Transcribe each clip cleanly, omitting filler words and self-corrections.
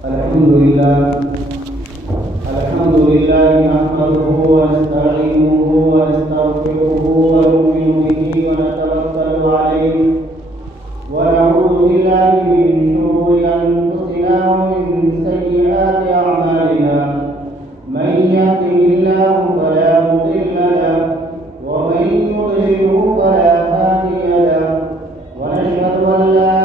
الحمد لله نحمده ونستعينه ونستغفره ونؤمن به ونتوكل عليه ونعوذ بالله من شرور أنفسنا ومن سيئات أعمالنا من يهده الله فلا مضل له ومن يضلله فلا هادي له ونشهد أن لا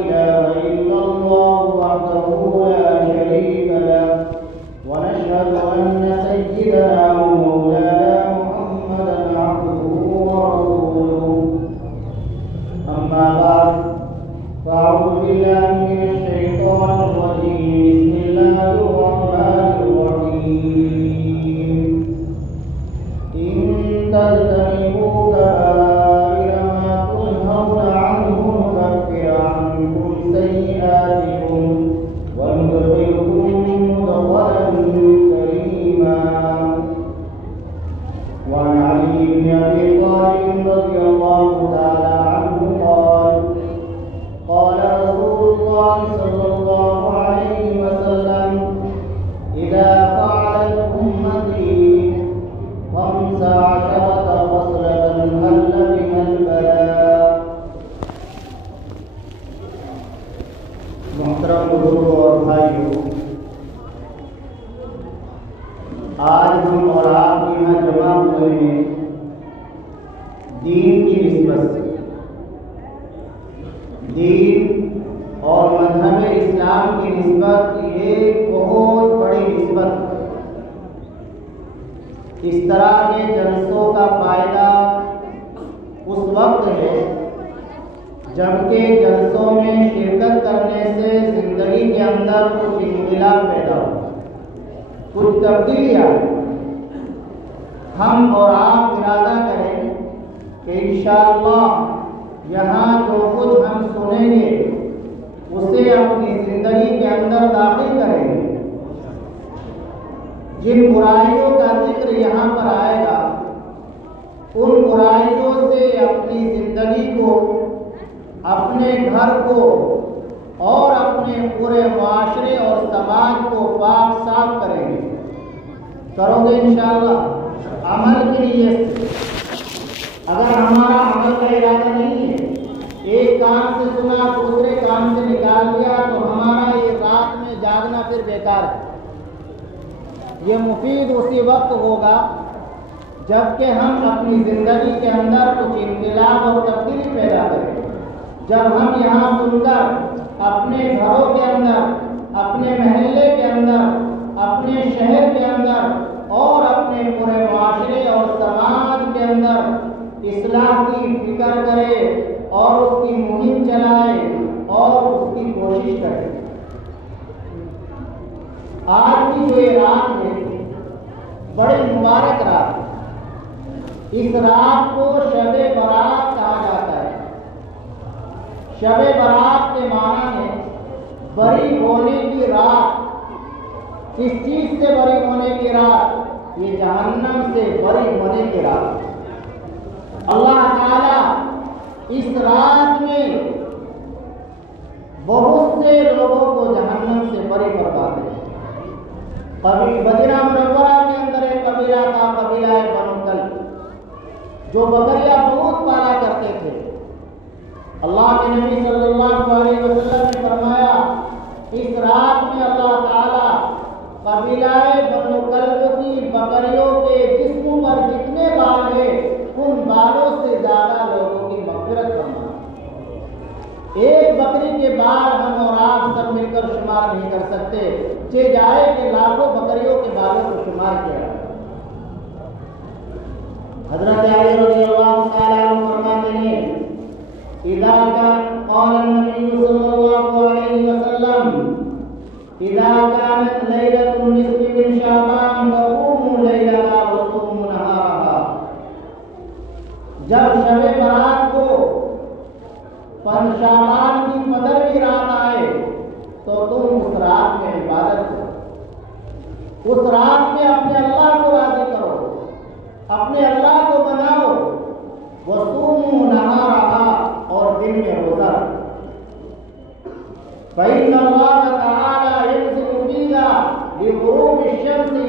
إله إلا الله وحده لا شريك له ونشهد أن سيدنا ومولانا محمدا عبده ورسوله أما بعد فأعوذ بالله من الشيطان الرجيم بسم الله الرحمن الرحيم إن تجتنبوا كبائر ما تنهون عنه نكفر عنكم سيئاتكم وندخلكم مدخلا كريما. وعن علي بن أبي طالب رضي الله تعالى عنه قال قال رسول الله صلى الله عليه وسلم إذا فعلت أمتي 15 خصلة هل بها البلاء. محترم بزرگوں اور بھائیوں، آج ہم اور آپ یہاں جمع ہوئے ہیں دین کی نسبت سے. دین اور مذہب اسلام کی نسبت ایک بہت بڑی نسبت. اس طرح کے جلسوں کا فائدہ اس وقت ہے جبکہ جلسوں میں شرکت کرنے سے زندگی کے اندر کچھ انقلاب پیدا ہو، کچھ تبدیلیاں. ہم اور آپ ارادہ کریں کہ انشاءاللہ یہاں جو کچھ ہم سنیں گے اسے اپنی زندگی کے اندر داخل کریں گے. جن برائیوں کا ذکر یہاں پر آئے گا ان برائیوں سے اپنی زندگی کو، اپنے گھر کو اور اپنے پورے معاشرے اور سماج کو پاک صاف کریں گے. کرو گے انشاءاللہ عمل کے لیے. اگر ہمارا عمل کا ارادہ نہیں ہے، ایک کام سے سنا دوسرے کام سے نکال دیا، تو ہمارا یہ رات میں جاگنا پھر بیکار ہے. یہ مفید اسی وقت ہوگا جبکہ ہم اپنی زندگی کے اندر کچھ انقلاب اور تبدیلی پیدا کریں. جب ہم یہاں سن کر اپنے گھروں کے اندر، اپنے محلے کے اندر، اپنے شہر کے اندر اور اپنے پورے معاشرے اور سماج کے اندر اصلاح کی فکر کرے اور اس کی مہم چلائے اور اس کی کوشش کرے. آج کی جو یہ رات ہے بڑی مبارک رات ہے. اس رات کو شب برات کہا جاتا ہے. شب برات کے معنی ہے بری ہونے کی رات. کس چیز سے بری ہونے کی رات؟ یہ جہنم سے بری ہونے کی رات. اللہ تعالیٰ اس رات میں بہت سے لوگوں کو جہنم سے بری فرماتے ہیں. مدینہ منورہ کے اندر ایک قبیلہ تھا، قبیلہ بنو کلب، جو بکریاں بہت پالا کرتے تھے. اللہ کے نبی صلی اللہ علیہ وسلم نے فرمایا اس رات میں اللہ تعالیٰ قبیلہ بنو کلب کی بکریوں کے جسموں پر جتنے بال ہیں ان بالوں سے زیادہ لوگوں کی مغفرت فرمایا. ایک بکری کے بال ہم اور آپ سب مل کر شمار نہیں کر سکتے، چہ جائے کہ لاکھوں بکریوں کے بالوں کو شمار کیا. حضرت علی رضی اللہ تعالیٰ عنہ فرماتے ہیں اذا كان قال النبي صلى الله عليه وسلم اذا كانت ليلة النصف من شعبان فقوموا ليلها وصوموا نهارها. جب شب برات کو شعبان کی 15ویں رات آئے تو تم اس رات میں عبادت کرو. اس رات میں اپنے اللہ کو راضی کرو، اپنے اللہ کو بناؤ. وصوموا نهارها اور دن میں روزہ. فإن الله تعالى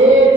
1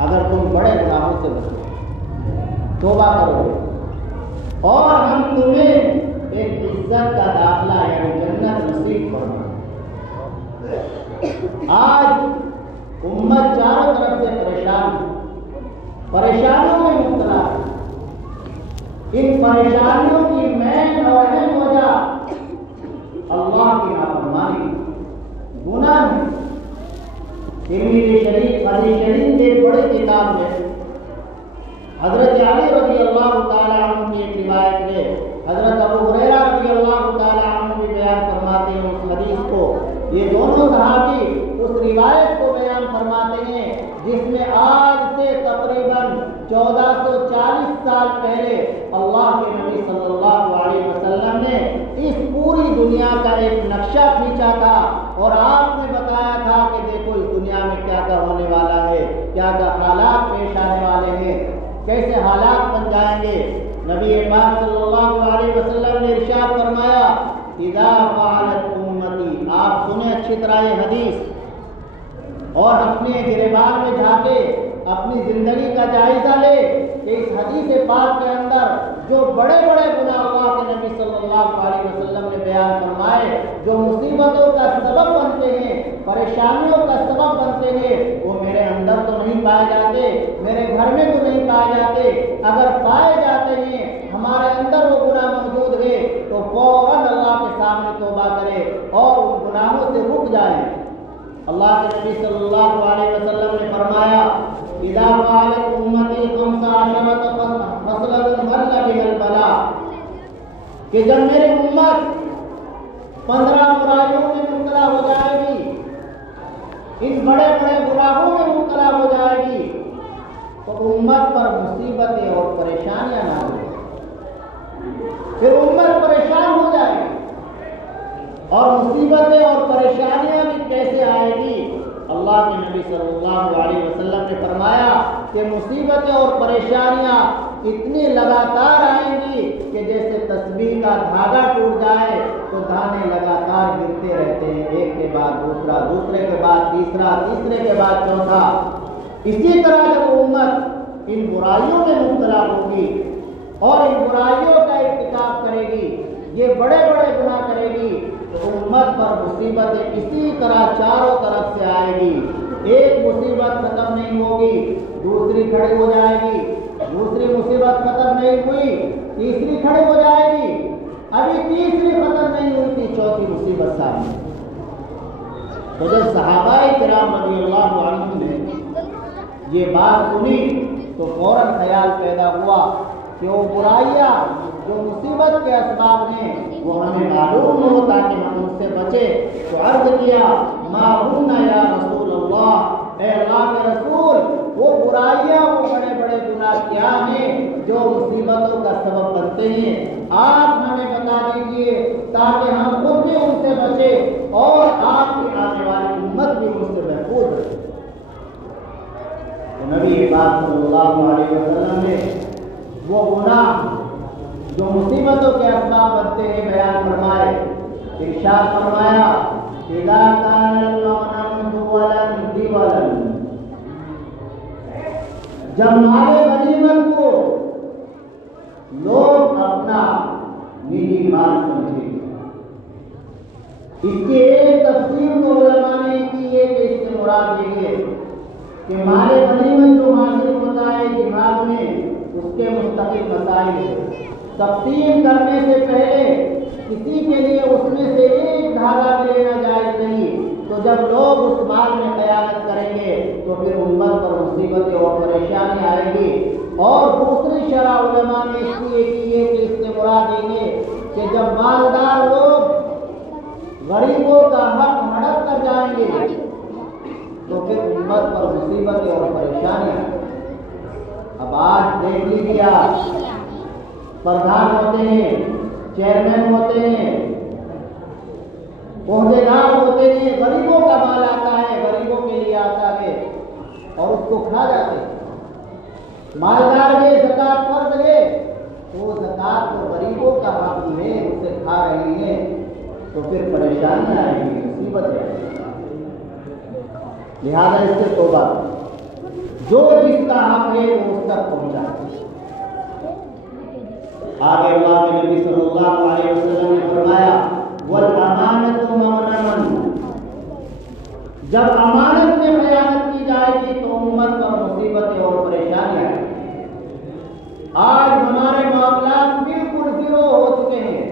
اگر تم بڑے گناہوں سے بچو، توبہ کرو، اور ہم تمہیں ایک عزت کا داخلہ یعنی جنت نصیب کرنا۔ آج امت چاروں طرف سے پریشانیوں میں مبتلا ہے۔ ان پریشانیوں کی مین اور اہم وجہ اللہ کی نافرمانی، گناہ ہے۔ ترمذی شریف حدیث شریف کے ایک بڑی کتاب میں حضرت علی رضی اللہ تعالی عنہ کی ایک روایت ہے، حضرت ابو ہریرہ رضی اللہ تعالی عنہ بھی بیان فرماتے ہیں اس حدیث کو۔ یہ دونوں صحابی اس روایت کو بیان فرماتے ہیں جس میں آج سے تقریباً 1440 سال پہلے اللہ کے نبی صلی اللہ علیہ وسلم نے اس پوری دنیا کا ایک نقشہ کھینچا تھا اور آپ نے بتایا تھا کہ دیکھو اس دنیا میں کیا کیا ہونے والا ہے، کیا کیا حالات پیش آنے والے ہیں، کیسے حالات بن جائیں گے۔ نبی پاک صلی اللہ علیہ وسلم نے ارشاد فرمایا اذا فعلت امتی، آپ سنیں اچھی طرح یہ حدیث اور اپنے گریبان میں جھانکے، اپنی زندگی کا جائزہ لے کہ اس حدیث پاک کے اندر جو بڑے بڑے گناہ اللہ کے نبی صلی اللہ علیہ وسلم نے بیان فرمائے، جو مصیبتوں کا سبب بنتے ہیں، پریشانیوں کا سبب بنتے ہیں، وہ میرے اندر تو نہیں پائے جاتے، میرے گھر میں تو نہیں پائے جاتے۔ اگر پائے جاتے ہیں، ہمارے اندر وہ گناہ موجود ہے تو فوراً اللہ کے سامنے توبہ کرے اور ان گناہوں سے رک جائیں۔ اللہ کے نبی صلی اللہ علیہ وسلم نے فرمایا اذا فعلت امتی 15 خصلۃ مر بها البلاء، کہ جب میری امت 15 برائیوں میں مبتلا ہو جائے گی، ان بڑے بڑے گناہوں میں مبتلا ہو جائے گی، تو امت پر مصیبتیں اور پریشانیاں نہ ہوں، پھر امت پریشان ہو جائے گی۔ اور مصیبتیں اور پریشانیاں بھی کیسے آئے گی؟ اللہ کے نبی صلی اللہ علیہ وسلم نے فرمایا کہ مصیبتیں اور پریشانیاں اتنی لگاتار آئیں گی کہ جیسے تسبیح کا دھاگا ٹوٹ جائے تو دانے لگاتار گرتے رہتے ہیں، ایک کے بعد دوسرا، دوسرے کے بعد تیسرا، تیسرے کے بعد چوتھا۔ اسی طرح جب امت ان برائیوں میں مبتلا ہوگی اور ان برائیوں کا ارتکاب کرے گی، یہ بڑے بڑے گناہ کرے گی، تو امت پر مصیبتیں اسی طرح چاروں طرف سے آئے گی۔ ایک مصیبت ختم نہیں ہوگی، دوسری کھڑی ہو جائے گی، دوسری مصیبت ختم نہیں ہوئی، تیسری کھڑی ہو جائے گی، ابھی تیسری ختم نہیں ہوئی تھی، چوتھی مصیبت سامنے۔ تو جب صحابہ کرام رضی اللہ عنہم نے یہ بات سنی تو فوراً خیال پیدا ہوا کہ وہ برائیاں جو مصیبت کے اسباب ہیں وہ ہمیں معلوم ہو تاکہ ہم ان سے بچے۔ تو عرض کیا ما ہن یا رسول اللہ، اے اللہ کے رسول، وہ برائیاں، وہ بڑے بڑے گناہ کیا ہیں جو مصیبتوں کا سبب بنتے ہیں؟ آپ ہمیں بتا دیجئے تاکہ ہم خود بھی ان سے بچے اور آپ کی آنے والی امت بھی ان سے محفوظ رہے۔ تو نبی پاک صلی اللہ علیہ وسلم نے وہ گناہ جو مصیبتوں کے اسباب بنتے ہیں بیان فرمائے۔ ارشاد فرمایا اذا كان المغنم دولا دولا، جب مال غنیمت کو لوگ اپنا نجی مال سمجھے، اس کی ایک تفسیر تو علماء نے کی ہے کہ اس سے مراد یہ ہے کہ مال غنیمت جو حاصل ہوتا ہے جہاد میں، اس کے مستقل مسائل ہیں۔ تقسیم کرنے سے پہلے کسی کے لیے اس میں سے ایک دھاگا بھی لینا جائز نہیں۔ تو جب لوگ اس مال میں خیانت کریں گے تو پھر امت پر مصیبتیں اور پریشانی آئے گی۔ اور دوسری شرح علماء نے اس لیے کی ہے کہ اس سے مراد یہ ہے کہ جب مالدار لوگ غریبوں کا حق ہڑپ کر جائیں گے تو پھر امت پر مصیبتیں اور پریشانیاں۔ اب آج دیکھ لیجیے، پردھان ہوتے ہیں، چیئرمین ہوتے ہیں، عہدیدار ہوتے ہیں، غریبوں کا مال آتا ہے، غریبوں کے لیے آتا ہے اور اس کو کھا جاتے ہیں۔ مالدار یہ زکات فرض ہے تو وہ زکات کو غریبوں کا حق ہے، اسے کھا رہی ہے، تو پھر پریشانیاں آئیں گی، مصیبتیں آئیں گی۔ لہذا اس سے توبہ، جو جس کا حق ہے وہ اس تک پہنچا۔ آگے اللہ کے نبی صلی اللہ علیہ وسلم نے فرمایا والامانۃ مغنم، جب امانت میں خیانت کی جائے گی تو امت پر مصیبتیں اور پریشانیاں آئیں۔ آج ہمارے معاملات بالکل زیرو ہو چکے ہیں۔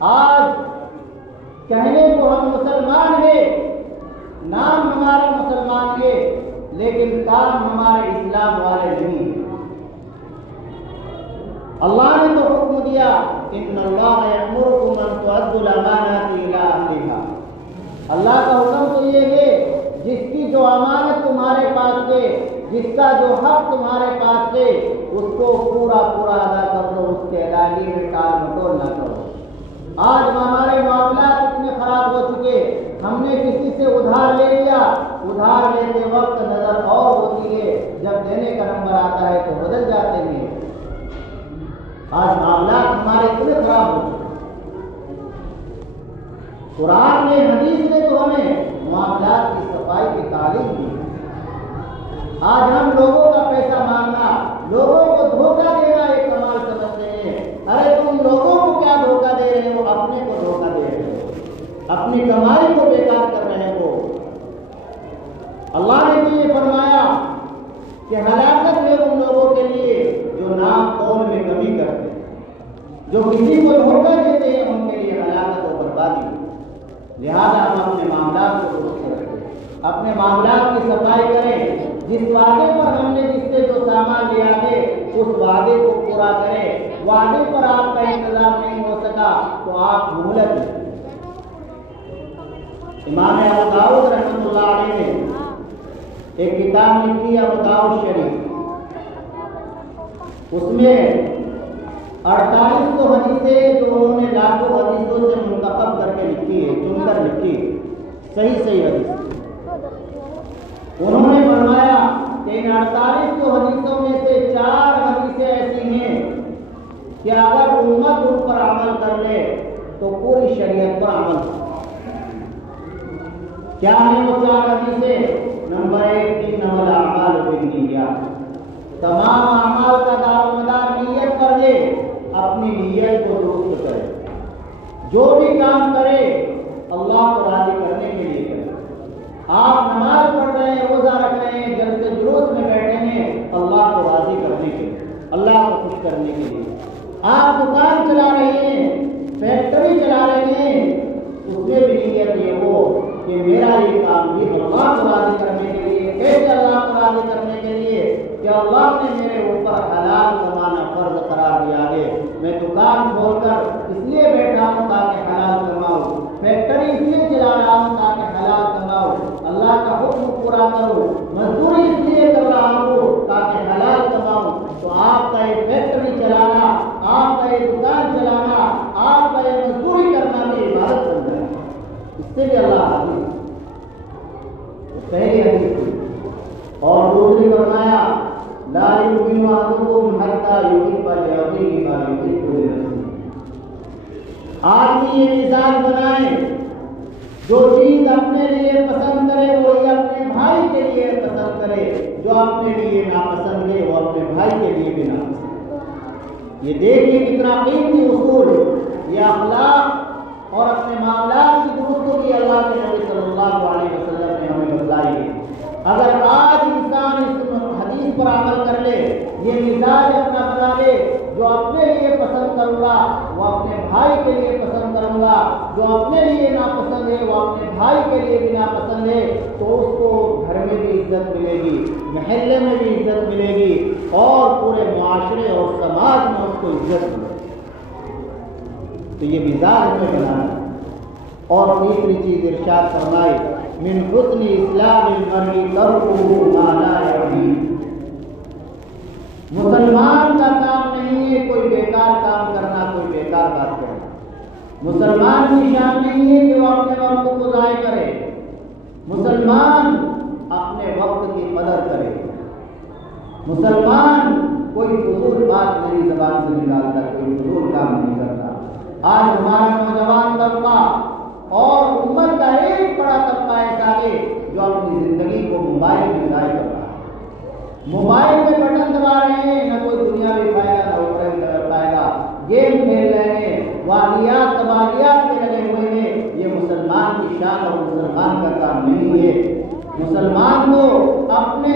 آج کہنے کو ہم مسلمان ہیں، نام ہمارا مسلمان ہے، لیکن کام ہمارے اسلام والے نہیں ہیں۔ اللہ نے تو حکم دیا ان اللہ یأمرکم ان تؤدوا الامانات الی اہلھا، اللہ کا حکم تو یہ ہے جس کی جو امانت تمہارے پاس ہے، جس کا جو حق تمہارے پاس ہے، اس کو پورا پورا ادا کر دو، اس کے ادائیگی میں ٹال مٹول نہ کرو۔ آج ہمارے معاملات اتنے خراب ہو چکے، ہم نے کسی سے ادھار لے لیا، ادھار لیتے وقت نظر اور ہوتی ہے، جب دینے کا نمبر آتا ہے تو بدل جاتے ہیں۔ آج معاملات ہمارے اتنے خراب ہو چکے۔ قرآن نے، حدیث نے تو ہمیں معاملات کی صفائی کی تعلیم دی۔ آج ہم لوگوں کا پیسہ مانگنا، لوگوں کو دھوکہ دینا ایک کمال سمجھتے ہیں۔ ارے تم لوگوں کو کیا دھوکہ دے رہے ہو، اپنے کو دھوکہ دے رہے ہو، اپنی کمائی کو بیکار کر رہے ہو۔ اللہ نے بھی یہ فرمایا کہ ہلاکت ہے ان لوگوں کے لیے جو نام قول میں کمی کرتے ہیں، جو کسی کو دھوکہ دیتے ہیں، ان کے لیے ہلاکت و بربادی۔ لہذا ہم اپنے معاملات کو درست رکھیں، اپنے معاملات کی صفائی کریں، جس وعدے پر ہم نے جس سے جو سامان لیا ہے اس وعدے کو پورا کریں۔ وعدے پر آپ کا انتظام نہیں ہو سکا تو آپ مہلت لیں۔ امام ابو داؤد رحمۃ اللہ علیہ نے ایک کتاب لکھی ہے ابو داؤد شریف، اس میں 4800 حدیثیں جو انہوں نے لاکھوں حدیثوں سے منتخب کر کے لکھی ہے، چن کر لکھی ہے، صحیح حدیث۔ انہوں نے فرمایا کہ ان 4800 حدیثوں میں سے 4 حدیثیں ایسی ہیں کہ اگر امت ان پر عمل کر لے تو پوری شریعت پر عمل ہو۔ کیا ہیں وہ 4 حدیثیں؟ نمبر 1، انما الاعمال بالنیات، تمام اعمال کا دار و مدار نیت پر ہے، اپنی نیت کو درست کرے، جو بھی کام کرے اللہ کو راضی کرنے کے لیے کرے۔ آپ نماز پڑھ رہے ہیں، روزہ رکھ رہے ہیں، جلسے جلوس میں بیٹھے ہیں، اللہ کو راضی کرنے کے لیے، اللہ کو خوش کرنے کے لیے۔ آپ دکان چلا رہے ہیں، فیکٹری چلا رہے ہیں، اس میں بھی نیت یہ ہو کہ میرا یہ کام بھی اللہ کو راضی کرنے کے لیے۔ کیسے اللہ کو راضی کرنے کے لیے؟ کہ اللہ نے میرے اوپر حلال کمانا فرض قرار دیا ہے۔ میں دکان کھول کر اس لیے بیٹھا ہوں تاکہ حلال کماؤں، فیکٹری اس لیے چلا رہا ہوں تاکہ حلال کماؤں، اللہ کا حکم پورا کروں، مزدوری اس لیے کر رہا ہوں تاکہ حلال کماؤں۔ تو آپ کا یہ فیکٹری چلانا، آپ کا یہ دکان چلانا، آپ کا یہ مزدوری کرنا بھی عبادت بن جائے، اس سے بھی اللہ راضی ہے۔ پہلی حدیث تھی۔ اور دوسری فرمایا لا یؤمن احدکم حتی یحب لأخیہ ما یحب لنفسہ، آدمی یہ مزاج بنائے جو چیز اپنے لیے پسند کرے وہی اپنے بھائی کے لیے پسند کرے، جو اپنے لیے ناپسند ہے وہ اپنے بھائی کے لیے بھی ناپسند۔ یہ دیکھیے کتنا قیمتی اصول، یہ اخلاق اور اپنے معاملات کی درستگی اللہ کے نبی صلی اللہ علیہ وسلم نے ہمیں بتلائی ہے۔ اگر آج انسان اس حدیث پر عمل کر لے، یہ مزاج اپنا بنا لے، جو اپنے لیے پسند کروں گا وہ اپنے بھائی کے لیے پسند کروں گا، جو اپنے لیے ناپسند ہے وہ اپنے بھائی کے لیے بھی ناپسند ہے، تو اس کو گھر میں بھی عزت ملے گی، محلے میں بھی عزت ملے گی، اور پورے معاشرے اور سماج میں اس کو عزت ملے گی۔ تو یہ مزاج میں بنانا۔ اور تیسری چیز ارشاد فرمائے من حسن اسلام المرء ترکہ ما لا یعنیہ، مسلمان کا کام نہیں ہے کوئی بیکار کام کرنا، کوئی بیکار بات کرنا۔ مسلمان کی شان نہیں ہے کہ وہ اپنے وقت کو ضائع کرے، مسلمان اپنے وقت کی قدر کرے، مسلمان کوئی فضول بات میری زبان سے نکالتا، کوئی فضول کام نہیں کرتا۔ آج ہمارا نوجوان طبقہ اور امت کا ایک بڑا طبقہ ایسا ہے جو اپنی زندگی کو موبائل میں ضائع کر رہا ہے۔ کی شان اور مسلمان کا کام نہیں ہے۔ مسلمان کو اپنی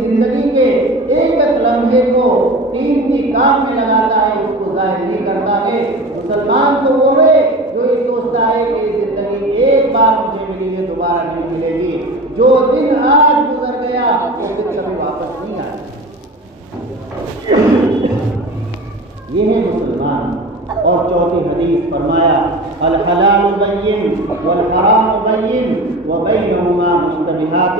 زندگی کے ایک ایک لمحے کو قیمتی کام میں لگاتا ہے، اس کو ضائع نہیں کرتا ہے۔ مسلمان تو وہ ہے جو یہ سوچتا ہے کہ یہ زندگی ایک بار مجھے ملی ہے، دوبارہ نہیں ملے گی۔ جو دن آج گزر گیا وہ دن کبھی واپس نہیں آئے۔ یہ ہے مسلمان۔ اور چوتھی حدیث فرمایا الحلال بین والحرام بین وبینہما مشتبہات۔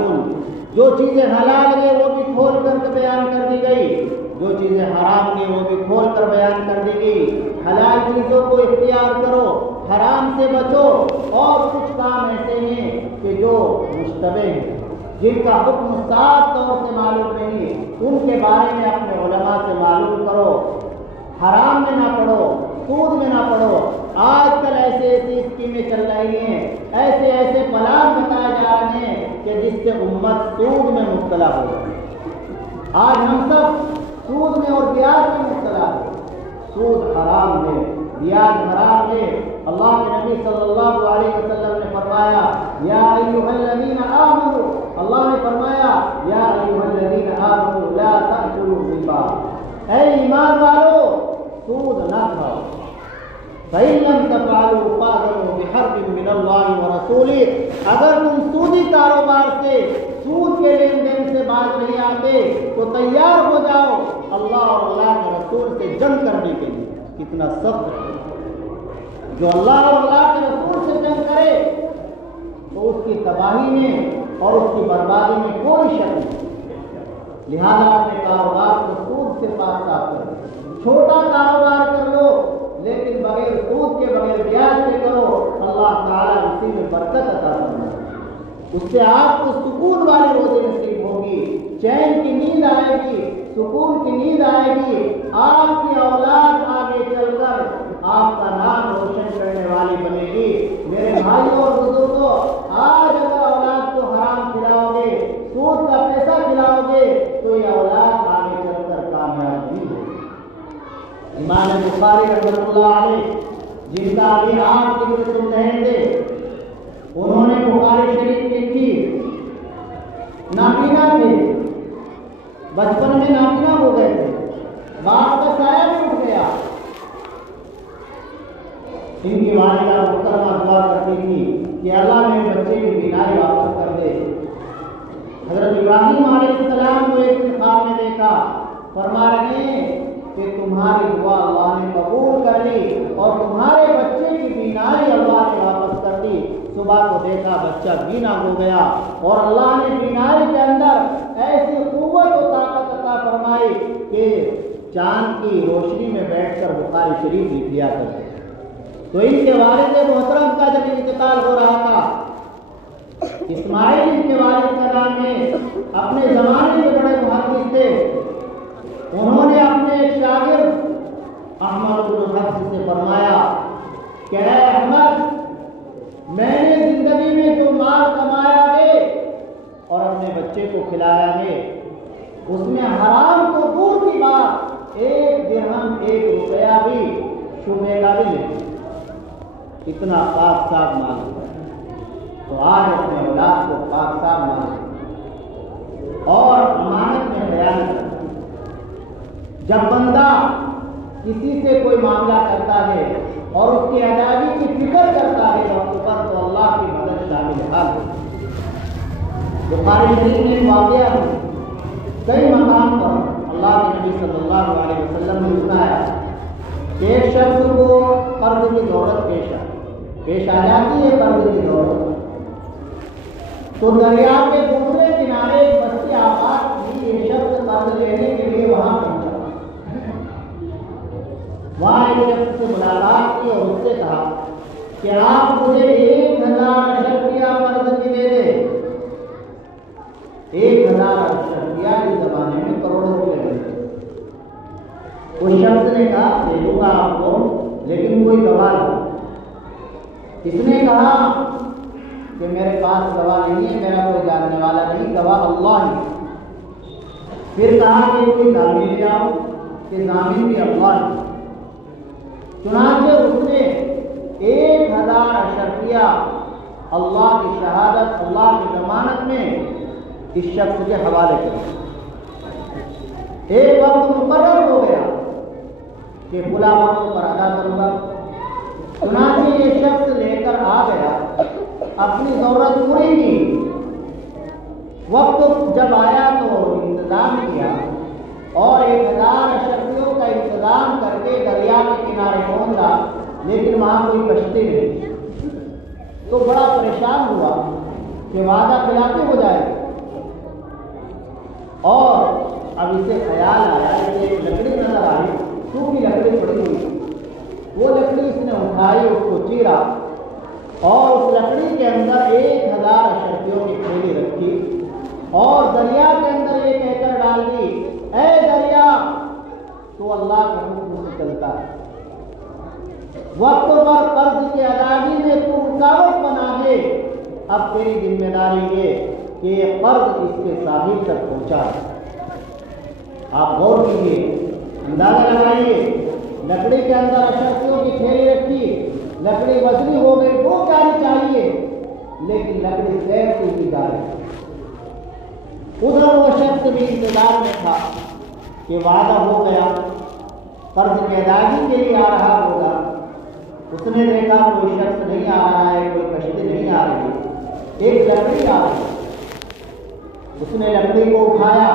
جو چیزیں حلال ہیں وہ بھی کھول کر بیان کر دی گئی، جو چیزیں حرام ہیں وہ بھی کھول کر بیان کر دی گئی۔ حلال چیزوں کو اختیار کرو، حرام سے بچو۔ اور کچھ کام ایسے ہیں کہ جو مشتبہ ہیں، جن کا حکم صاف طور سے معلوم نہیں، ان کے بارے میں اپنے علماء سے معلوم کرو۔ حرام میں نہ پڑھو، سود میں نہ پڑھو۔ آج کل ایسے اسکیمیں چل رہی ہیں، ایسے پلان بتائے جا رہے ہیں کہ جس سے امت سود میں مبتلا ہو گئی۔ آج ہم سب سود میں اور بیاج میں مبتلا ہے۔ سود حرام ہے، بیاج حرام ہے۔ اللہ کے نبی صلی اللہ علیہ وسلم نے فرمایا یا ایھا الذین آمنوا، اللہ نے فرمایا یا ایھا الذین آمنوا لا تأکلوا الربا، اے ایمان والو سود نہ کھاؤ۔ فَإِن لَّمْ تَفْعَلُوا فَأْذَنُوا بِحَرْبٍ مِّنَ اللَّهِ وَرَسُولِهِ، اگر تم سودی کاروبار سے، سود کے لین دین سے باز نہیں آتے تو تیار ہو جاؤ اللہ اور اللہ کے رسول سے جنگ کرنے کے لیے۔ کتنا سخت ہے۔ جو اللہ اور اللہ کے رسول سے جنگ کرے تو اس کی تباہی میں اور اس کی بربادی میں کوئی شک نہیں۔ لہذا اپنے کاروبار کو سود سے پاک صاف کرو۔ چھوٹا کاروبار کر لو لیکن بغیر سود کے، بغیر بیاج کے کرو، اللہ تعالیٰ اسی میں برکت عطا فرمائے۔ اس سے آپ کو سکون والی روزی نصیب ہوگی، چین کی نیند آئے گی، سکون کی نیند آئے گی۔ آپ کی اولاد آگے چل کر آپ کا نام روشن کرنے والی بنے گی۔ میرے بھائیوں اور بزرگوں، آج اگر اولاد کو حرام کھلاؤ گے، سود کا پیسہ کھلاؤ گے تو یہ اولاد آگے چل کر کامیاب نہیں ہوگی۔ امام بخاری رحمۃ اللہ علیہ، جن کا ابھی آپ ذکر سن رہے تھے، انہوں نے بخاری شریف لکھی، نابینا تھے، بچپن میں نابینا ہو گئے تھے، باپ کا سایہ بھی اٹھ گیا۔ ان کی والدہ محترمہ دعا کرتی تھی کہ اللہ میرے بچے کی بینائی واپس کر دے۔ حضرت ابراہیم علیہ السلام کو ایک دن خواب میں دیکھا، فرما رہے ہیں کہ تمہاری دعا اللہ نے قبول کر لی اور تمہارے بچے کی بینائی اللہ نے واپس کر دی۔ صبح کو دیکھا بچہ بینا ہو گیا اور اللہ نے بینائی کے اندر ایسی قوت و طاقت عطا فرمائی کہ چاند کی روشنی میں بیٹھ کر بخاری شریف لکھ لیا کرتے۔ تو ان کے والد محترم کا جب انتقال ہو رہا تھا، اسماعیل ان کے والد کا نام ہے، اپنے زمانے کے بڑے محدث تھے۔ انہوں نے اپنے ایک شاگرد احمد بن حفص سے فرمایا کہ اے احمد، میں نے زندگی میں جو مال کمایا ہے اور اپنے بچے کو کھلایا ہے، اس میں حرام تو دور کی بات، ایک درہم ایک روپیہ بھی شبے کا بھی نہیں، اتنا پاک صاف مال ہے۔ تو آج اپنے اولاد کو پاک صاف مال اور امانت میں بیان کریں۔ جب بندہ کسی سے کوئی معاملہ کرتا ہے اور اس کی ادائیگی کی فکر کرتا ہے تو اللہ کی مدد شامل حال ہے۔ بخاری شریف میں واقعہ ہے، کئی مقام پر اللہ کے نبی صلی اللہ علیہ وسلم نے سنایا کہ ایک شخص کو قرض کی ضرورت پیش آ جاتی ہے۔ قرض کی ضرورت تو دریا کے دوسرے کنارے ایک بستی آباد تھی، یہ شخص قرض لینے کے لیے وہاں پہنچا۔ وہاں ایک شخص سے ملاقات کی اور اس سے کہا کہ آپ مجھے 1000 اشرفیہ قرض کی دے دیں۔ 1000 اشرفیہ اس زمانے میں کروڑوں روپے ملتے۔ اس شخص نے کہا دے دوں گا آپ کو، لیکن کوئی گواہ نہیں۔ اس نے کہا کہ میرے پاس گواہ نہیں ہے، میرا کوئی جاننے والا نہیں، گواہ اللہ ہی۔ پھر کہا کہ کوئی ضامن لے آؤ، کہ ضامن بھی اللہ ہے۔ چنانچہ اس نے 1000 اشرفیہ اللہ کی شہادت، اللہ کی ضمانت میں اس شخص کے حوالے کریں۔ ایک وقت مقرر ہو گیا کہ فلاں وقت پر ادا کروں گا، چنانچہ یہ شخص لے کر آ گیا، اپنی ضرورت پوری کی۔ وقت جب آیا تو انتظام کیا اور 1000 اشرفیوں کا انتظام کر کے دریا کے کنارے پہنچا، لیکن وہاں کوئی کشتی نہیں۔ تو بڑا پریشان ہوا کہ وعدہ خلافی ہو جائے، اور اب اسے خیال آیا کہ ایک لکڑی نظر آئی، سوکھی لکڑی پڑی ہوئی، وہ لکڑی اس نے اٹھائی، اس کو چیرا اور اس لکڑی کے اندر 1000 اشرفیوں کی تھیلی رکھی اور دریا کے اندر یہ کہہ کر ڈال دی، اے دریا تو اللہ کے حکم سے چلتا ہے، وقت پر قرض کی ادائیگی میں تو رکاوٹ بنا ہے، اب تیری ذمہ داری یہ کہ یہ قرض اس کے ساحل تک پہنچا۔ آپ غور کیجیے، اندازہ لگائیے، لکڑی کے اندر اشرفیوں کی تھیلی رکھی، لکڑی وزنی ہو گئی، وہ کیا چاہیے، لیکن لکڑی غیر کی انتظار ہے۔ ادھر وہ شخص بھی انتظار میں تھا کہ وعدہ ہو گیا، قرض کی ادائیگی کے لیے آ رہا ہوگا، اس نے دیکھا کوئی شخص نہیں آ رہا ہے، کوئی کشتی نہیں آ رہی، ایک لکڑی آ رہی، اس نے لکڑی کو اٹھایا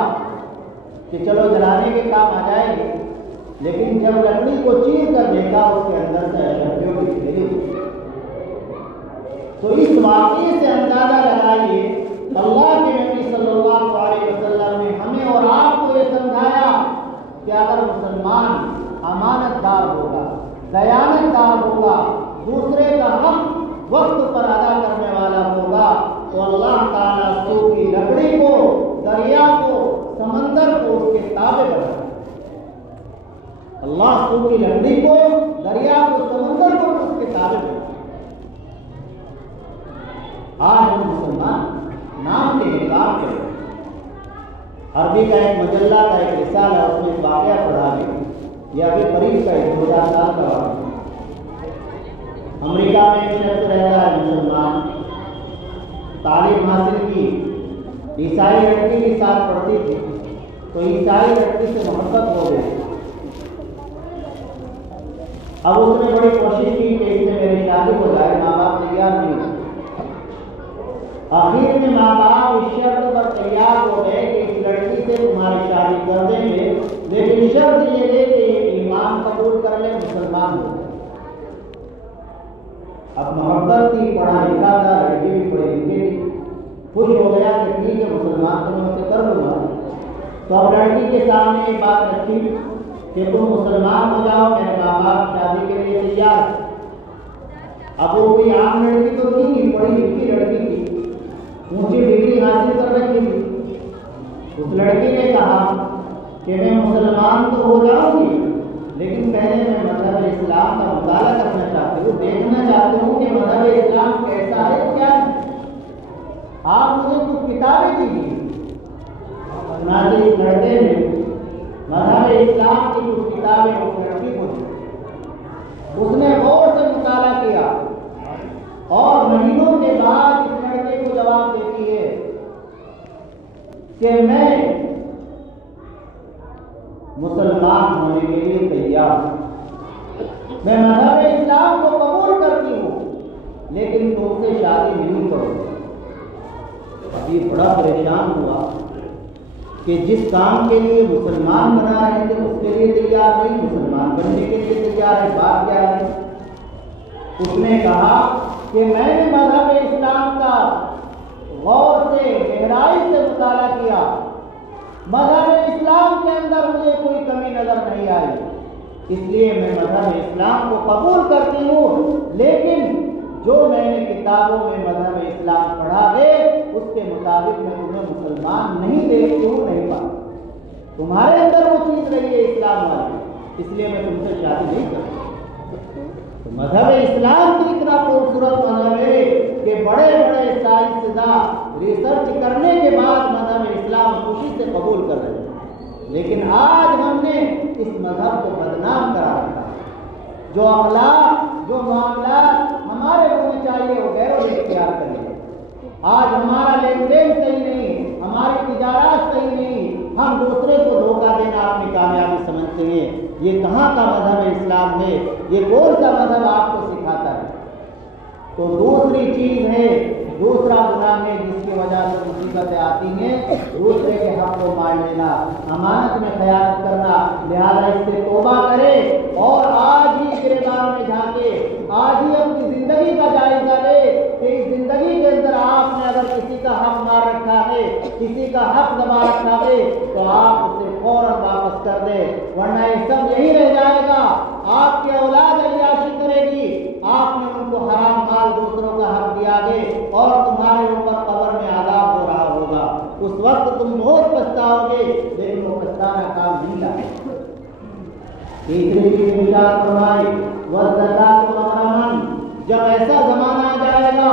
کہ چلو جلانے کے کام آ جائے گی، لیکن جب لکڑی کو چیر کر دیکھا اس کے اندر سے اشرفیوں کی تھیلی ہوئی۔ تو اس واقعے سے اندازہ لگائیے، اللہ کے نبی صلی اللہ علیہ وسلم نے ہمیں اور آپ کو یہ سمجھایا کہ اگر مسلمان امانت دار ہوگا، دیانت دار ہوگا، دوسرے کا حق وقت پر ادا کرنے والا ہوگا، تو اللہ تعالیٰ سوکھی لکڑی کو، دریا کو، سمندر کو اس کے تابع بنائے۔ اللہ سوکھی لکڑی کو، دریا کو، سمندر کو اس کے تابع بنائے۔ آج ہم مسلمان نام کے انکار کریں۔ عربی کا ایک مجلہ کا ایک رسالہ، اس میں واقعہ پڑھا ہے، یہ ابھی قریب کا 2000 سال کا واقعہ۔ امریکہ میں ایک شخص رہتا ہے مسلمان، تعلیم حاصل کی، عیسائی لڑکی کے ساتھ پڑھتی تھی، تو عیسائی لڑکی سے محبت ہو گئی۔ اب اس نے بڑی کوشش کی کہ اس سے میری شادی ہو جائے، ماں باپ تیار نہیں ہوئے۔ آخر میں ماں باپ اس شرط پر تیار ہو گئے کہ اس لڑکی سے تمہاری شادی کر دیں گے، لیکن شرط یہ ہے کہ یہ ایمان قبول کر لے، مسلمان ہو۔ اب محبت کی، پڑھا لکھا تھا، لڑکی بھی پڑھی لکھی تھی، خوش ہو گیا کہ ٹھیک ہے مسلمان تو میں اسے کر دوں گا۔ تو اب لڑکی کے سامنے یہ بات رکھی کہ تم مسلمان ہو جاؤ، میرے ماں باپ شادی کے لیے تیار۔ اب وہ کوئی عام لڑکی تو نہیں، پڑھی لکھی لڑکی تھی، اونچی ڈگری حاصل کر رکھی تھی۔ اس لڑکی نے کہا کہ میں مسلمان تو ہو جاؤں گی، لیکن پہلے میں مذہب اسلام کا مطالعہ کرنا چاہتی ہوں، دیکھنا چاہتی ہوں کہ مذہب اسلام کیسا ہے، کیا ہے۔ آپ مجھے کچھ کتابیں دیجیے۔ چنانچہ اس لڑکے نے مذہب اسلام کی کچھ کتابیں اس لڑکی کو دی۔ اس نے غور سے مطالعہ کیا اور مہینوں کے بعد اس لڑکے کو جواب دیتی ہے کہ میں مسلمان ہونے کے لیے تیار ہوں، میں مذہب اسلام کو قبول کرتی ہوں، لیکن تم سے شادی نہیں کروں۔ ابھی بڑا پریشان ہوا کہ جس کام کے لیے مسلمان بنا رہے تھے اس کے لیے تیار نہیں، مسلمان بننے کے لیے تیار ہے، بات کیا ہے؟ اس نے کہا کہ میں نے مذہب اسلام کا غور سے، گہرائی سے مطالعہ کیا، مذہب اسلام کے اندر مجھے کوئی کمی نظر نہیں آئی، اس لیے میں مذہب اسلام کو قبول کرتی ہوں، لیکن جو میں نے کتابوں میں مذہب اسلام پڑھا ہے اس کے مطابق میں تمہیں مسلمان نہیں دیکھتی ہوں، نہیں پاتی، تمہارے اندر وہ چیز رہی ہے اسلام والی، اس لیے میں تم سے شادی نہیں کرتی۔ تو مذہب اسلام تو اتنا خوبصورت مذہب ہے کہ بڑے بڑے سائنسداں ریسرچ کرنے کے بعد مذہب اسلام خوشی سے قبول کر رہے ہیں، لیکن آج ہم نے اس مذہب کو بدنام کرا رکھا، جو اخلاق، جو معاملات ہمارے ہونے چاہیے وہ غیروں نے اختیار کریں۔ آج ہمارا لین دین صحیح نہیں، ہماری تجارت صحیح نہیں، ہم دوسرے کو دھوکہ دینا اپنی کامیابی سمجھتے ہیں۔ یہ کہاں کا مذہب ہے اسلام ہے؟ یہ کون سا مذہب آپ کو سکھاتا ہے؟ تو دوسری چیز ہے، دوسرا گناہ ہے جس کی وجہ سے مصیبتیں آتی ہیں، دوسرے کے حق کو مار لینا، امانت میں خیانت کرنا۔ لہذا اس سے توبہ کرے اور آج ہی گریبان میں جھانکے، آج ہی اپنی زندگی کا جائزہ لے کہ اس زندگی کے اندر آپ نے اگر کسی کا حق مار رکھا ہے، کسی کا حق دبا رکھا ہے، تو آپ اسے فوراً واپس کر دیں، ورنہ یہ سب یہی رہ جائے گا۔ آپ کی اولاد عیاشی کرے گی، آپ نے ان کو حرام مال دوسروں کا حق دیا گے اور تمہارے اوپر قبر میں عذاب ہو رہا ہوگا۔ اس وقت تم بہت پچھتاؤ گے، لیکن وہ پچھتانا کام نہیں لائے۔ تیسری چیز ارشاد فرمائی والزکاۃ مغرماً، جب ایسا زمانہ آ جائے گا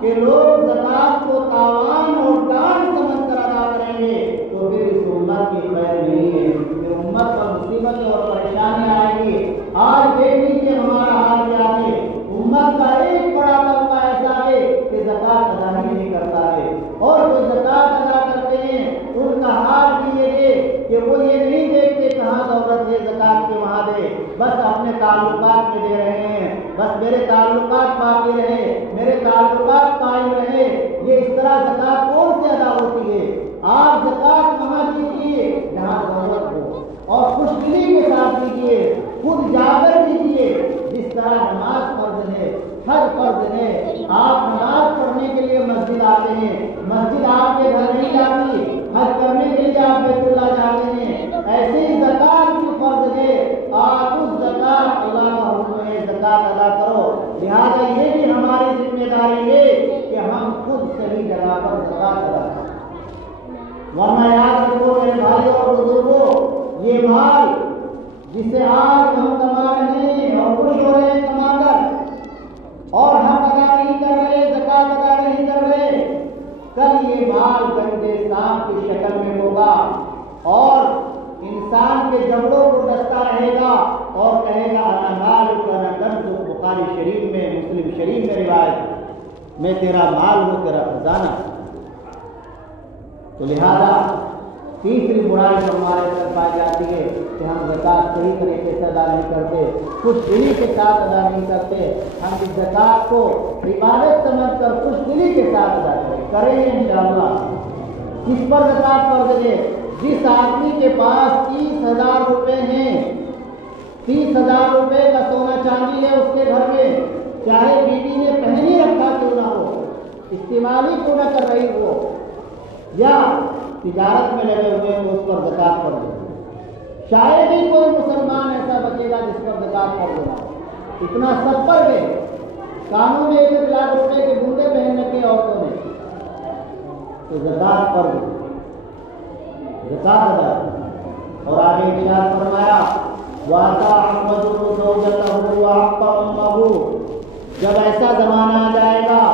کہ لوگ زکات کو تاوان اور ڈانٹ سمجھ کر ادا کریں گے، تو پھر اس امت کی خیر نہیں ہے، پھر امت پر مصیبت اور پریشانی آئے گی۔ آج دیکھ لیجیے ہمارا حال کیا ہے، امت کا ایک بڑا طبقہ ایسا ہے کہ زکات ادا ہی نہیں کرتا ہے، اور جو زکات ادا کرتے ہیں ان کا حال بھی یہ ہے کہ وہ یہ نہیں دیکھتے کہاں دولت ہے زکات کے وہاں دے، بس اپنے تعلقات میں دے رہے ہیں، بس میرے تعلقات باقی رہے، میرے تعلقات قائم رہے۔ یہ اس طرح زکات کون سے ادا ہوتی ہے؟ آپ زکات وہاں دیجیے جہاں ضرورت ہو، اور خوش دلی کے ساتھ دیجیے، خود جا کر دیجیے۔ جس طرح نماز فرض ہے، حج فرض ہے، آپ نماز پڑھنے کے لیے مسجد آتے ہیں، مسجد آپ کے گھر نہیں آتی، حج کرنے کے لیے آپ بیت اللہ جاتے ہیں، ایسے ہی زکات کی فرض ہے، آپ اس زکات اللہ کا حکم ہے زکات ادا کرو۔ لہٰذا یہ بھی ہماری ذمہ داری ہے کہ ہم خود صحیح جگہ پر زکات ادا کریں، ورنہ یاد رکھو میرے بھائی اور بزرگوں، یہ مال جسے آج ہم کما رہے ہیں اور خوش ہو رہے ہیں کما کر، اور ہم ادا نہیں کر رہے، زکات ادا نہیں کر رہے، کل یہ مال گندے سانپ کی شکل میں ہوگا اور انسان کے جبڑوں کو ڈستا رہے گا اور کہے گا انا مالک انا کنزک، بخاری شریف میں، مسلم شریف میں روایت، میں تیرا مال ہوں، تیرا خزانہ۔ تو لہذا تیسری برائی جو ہمارے اندر پائی جاتی ہے کہ ہم زکات صحیح طریقے سے ادا نہیں کرتے، خوش دلی کے ساتھ ادا نہیں کرتے۔ ہم اس زکات کو عبادت سمجھ کر خوش دلی کے ساتھ ادا کریں گے انشاءاللہ۔ کس پر زکات فرض ہے؟ جس آدمی کے پاس 30,000 روپے ہیں، 30,000 روپے کا سونا چاندی ہے اس کے گھر میں، چاہے بیوی نے پہن ہی رکھا کیوں نہ ہو، استعمال ہی کیوں نہ کر رہی ہو، یا تجارت میں لگے ہوئے تو اس پر زکات فرض ہے۔ شاید ہی کوئی مسلمان ایسا بچے گا جس پر زکات فرض ہوگا، اتنا سب پر ہے۔ قانون میں 1 لاکھ روپے کے گھنٹے پہن رکھے عورتوں نے، تو زکات فرض ہے، زکات ادا۔ اور آگے ارشاد فرمایا وَآتَىٰ الرَّجُلُ زَوْجَتَهُ وَحَقَّ أُمَّهُ، جب ایسا زمانہ آ جائے گا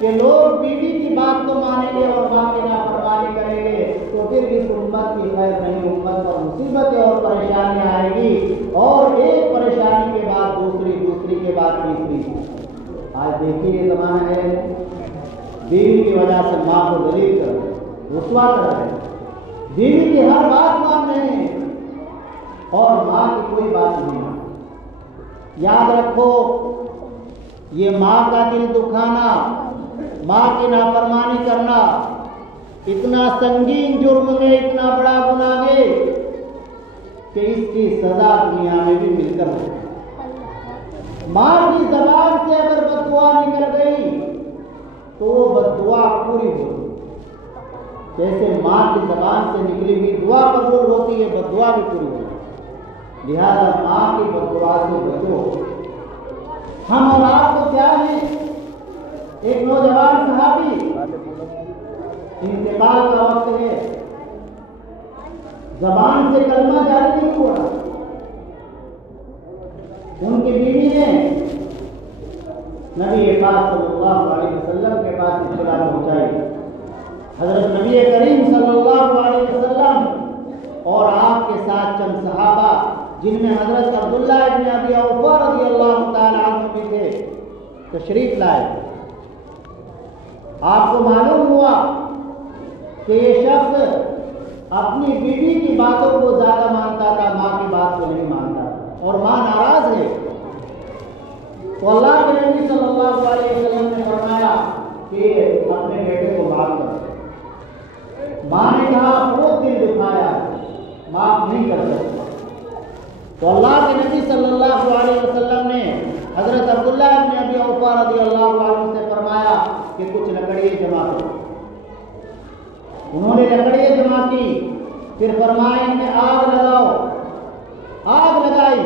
کہ لوگ بیوی کی بات تو مانیں گے اور ماں کی نافرمانی کریں گے، تو پھر اس امت کی خیر نہیں، امت پر مصیبتیں اور پریشانیاں آئیں گی، اور ایک پریشانی کے بعد دوسری، دوسری کے بعد تیسری۔ آج دیکھیے یہ زمانہ ہے، بیوی کی وجہ سے ماں کو ذلیل کر رہے، رسوا کر رہے، بیوی کی ہر بات مان رہے ہیں اور ماں کی کوئی بات نہیں۔ یاد رکھو یہ ماں کا دل دکھانا، ماں کی نافرمانی کرنا اتنا سنگین جرم ہے، اتنا بڑا گناہ ہے کہ اس کی سزا دنیا میں بھی مل کر ہو۔ ماں کی زبان سے اگر بددعا نکل گئی تو وہ بددعا پوری ہوگی، جیسے ماں کی زبان سے نکلی ہوئی دعا قبول ہوتی ہے، بددعا بھی پوری ہوتی ہے۔ لہذا ماں کی بددعا سے بچو۔ ہم اور آپ کو کیا ہے، ایک نوجوان صحابی، انتقال کا وقت ہے، زبان سے کلمہ جاری نہیں ہوا، ان کی بیوی نے نبی پاک صلی اللہ علیہ وسلم کے پاس اطلاع پہنچائی۔ حضرت نبی کریم صلی اللہ علیہ وسلم اور آپ کے ساتھ چند صحابہ، جن میں حضرت عبداللہ ابن ابی اوفا رضی اللہ تعالی عنہ بھی تھے، تشریف لائے، آپ کو معلوم ہوا کہ یہ شخص اپنی بیوی کی باتوں کو زیادہ مانتا تھا، ماں کی بات کو نہیں مانتا تھا، اور ماں ناراض ہے۔ تو اللہ کے نبی صلی اللہ علیہ وسلم نے فرمایا کہ اپنے بیٹے کو معاف کر۔ ماں نے کہا بہت دل دکھایا، معاف نہیں کر سکتا۔ تو اللہ کے نبی صلی اللہ علیہ وسلم نے حضرت عبداللہ بن ابی اوفا رضی اللہ عنہ سے فرمایا کہ کچھ لکڑیاں جمع کرو۔ انہوں نے لکڑیاں جمع کی، پھر فرمایا ان میں آگ لگاؤ، آگ لگائی۔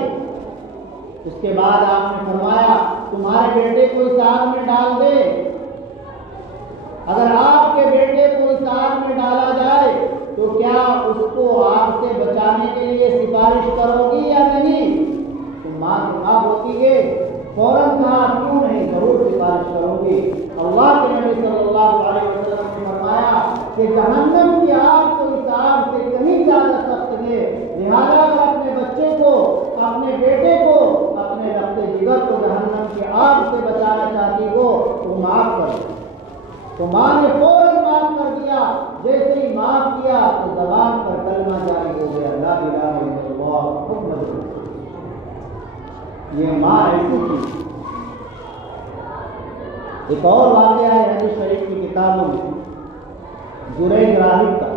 اس کے بعد آپ نے فرمایا تمہارے بیٹے کو اس آگ میں ڈال دے، اگر آپ کے بیٹے کو اس آگ میں ڈالا جائے تو کیا اس کو آگ سے بچانے کے لیے سفارش کرو گی یا نہیں؟ تو ماں جواب ہوتی ہے، فوراً کہا کیوں نہیں، ضرور سفارش کروں گی۔ اللہ کے نبی صلی اللہ علیہ وسلم نے فرمایا کہ جہنم کی آگ تو اس آگ سے کہیں زیادہ سخت ہے، لہذا اگر اپنے بچے کو، اپنے بیٹے کو، اپنے لخت جگر کو جہنم کی آگ سے بچانا چاہتی ہو تو معاف کر دو۔ تو ماں نے فوراً معاف کر دیا، جیسے ہی معاف کیا تو زبان پر کلمہ جاری ہو گیا، لا الہ الا اللہ محمد رسول اللہ۔ یہ ماں ایسی تھی۔ ایک اور واقعہ ہے حدیث شریف کی کتابوں میں، جریج راہب کا۔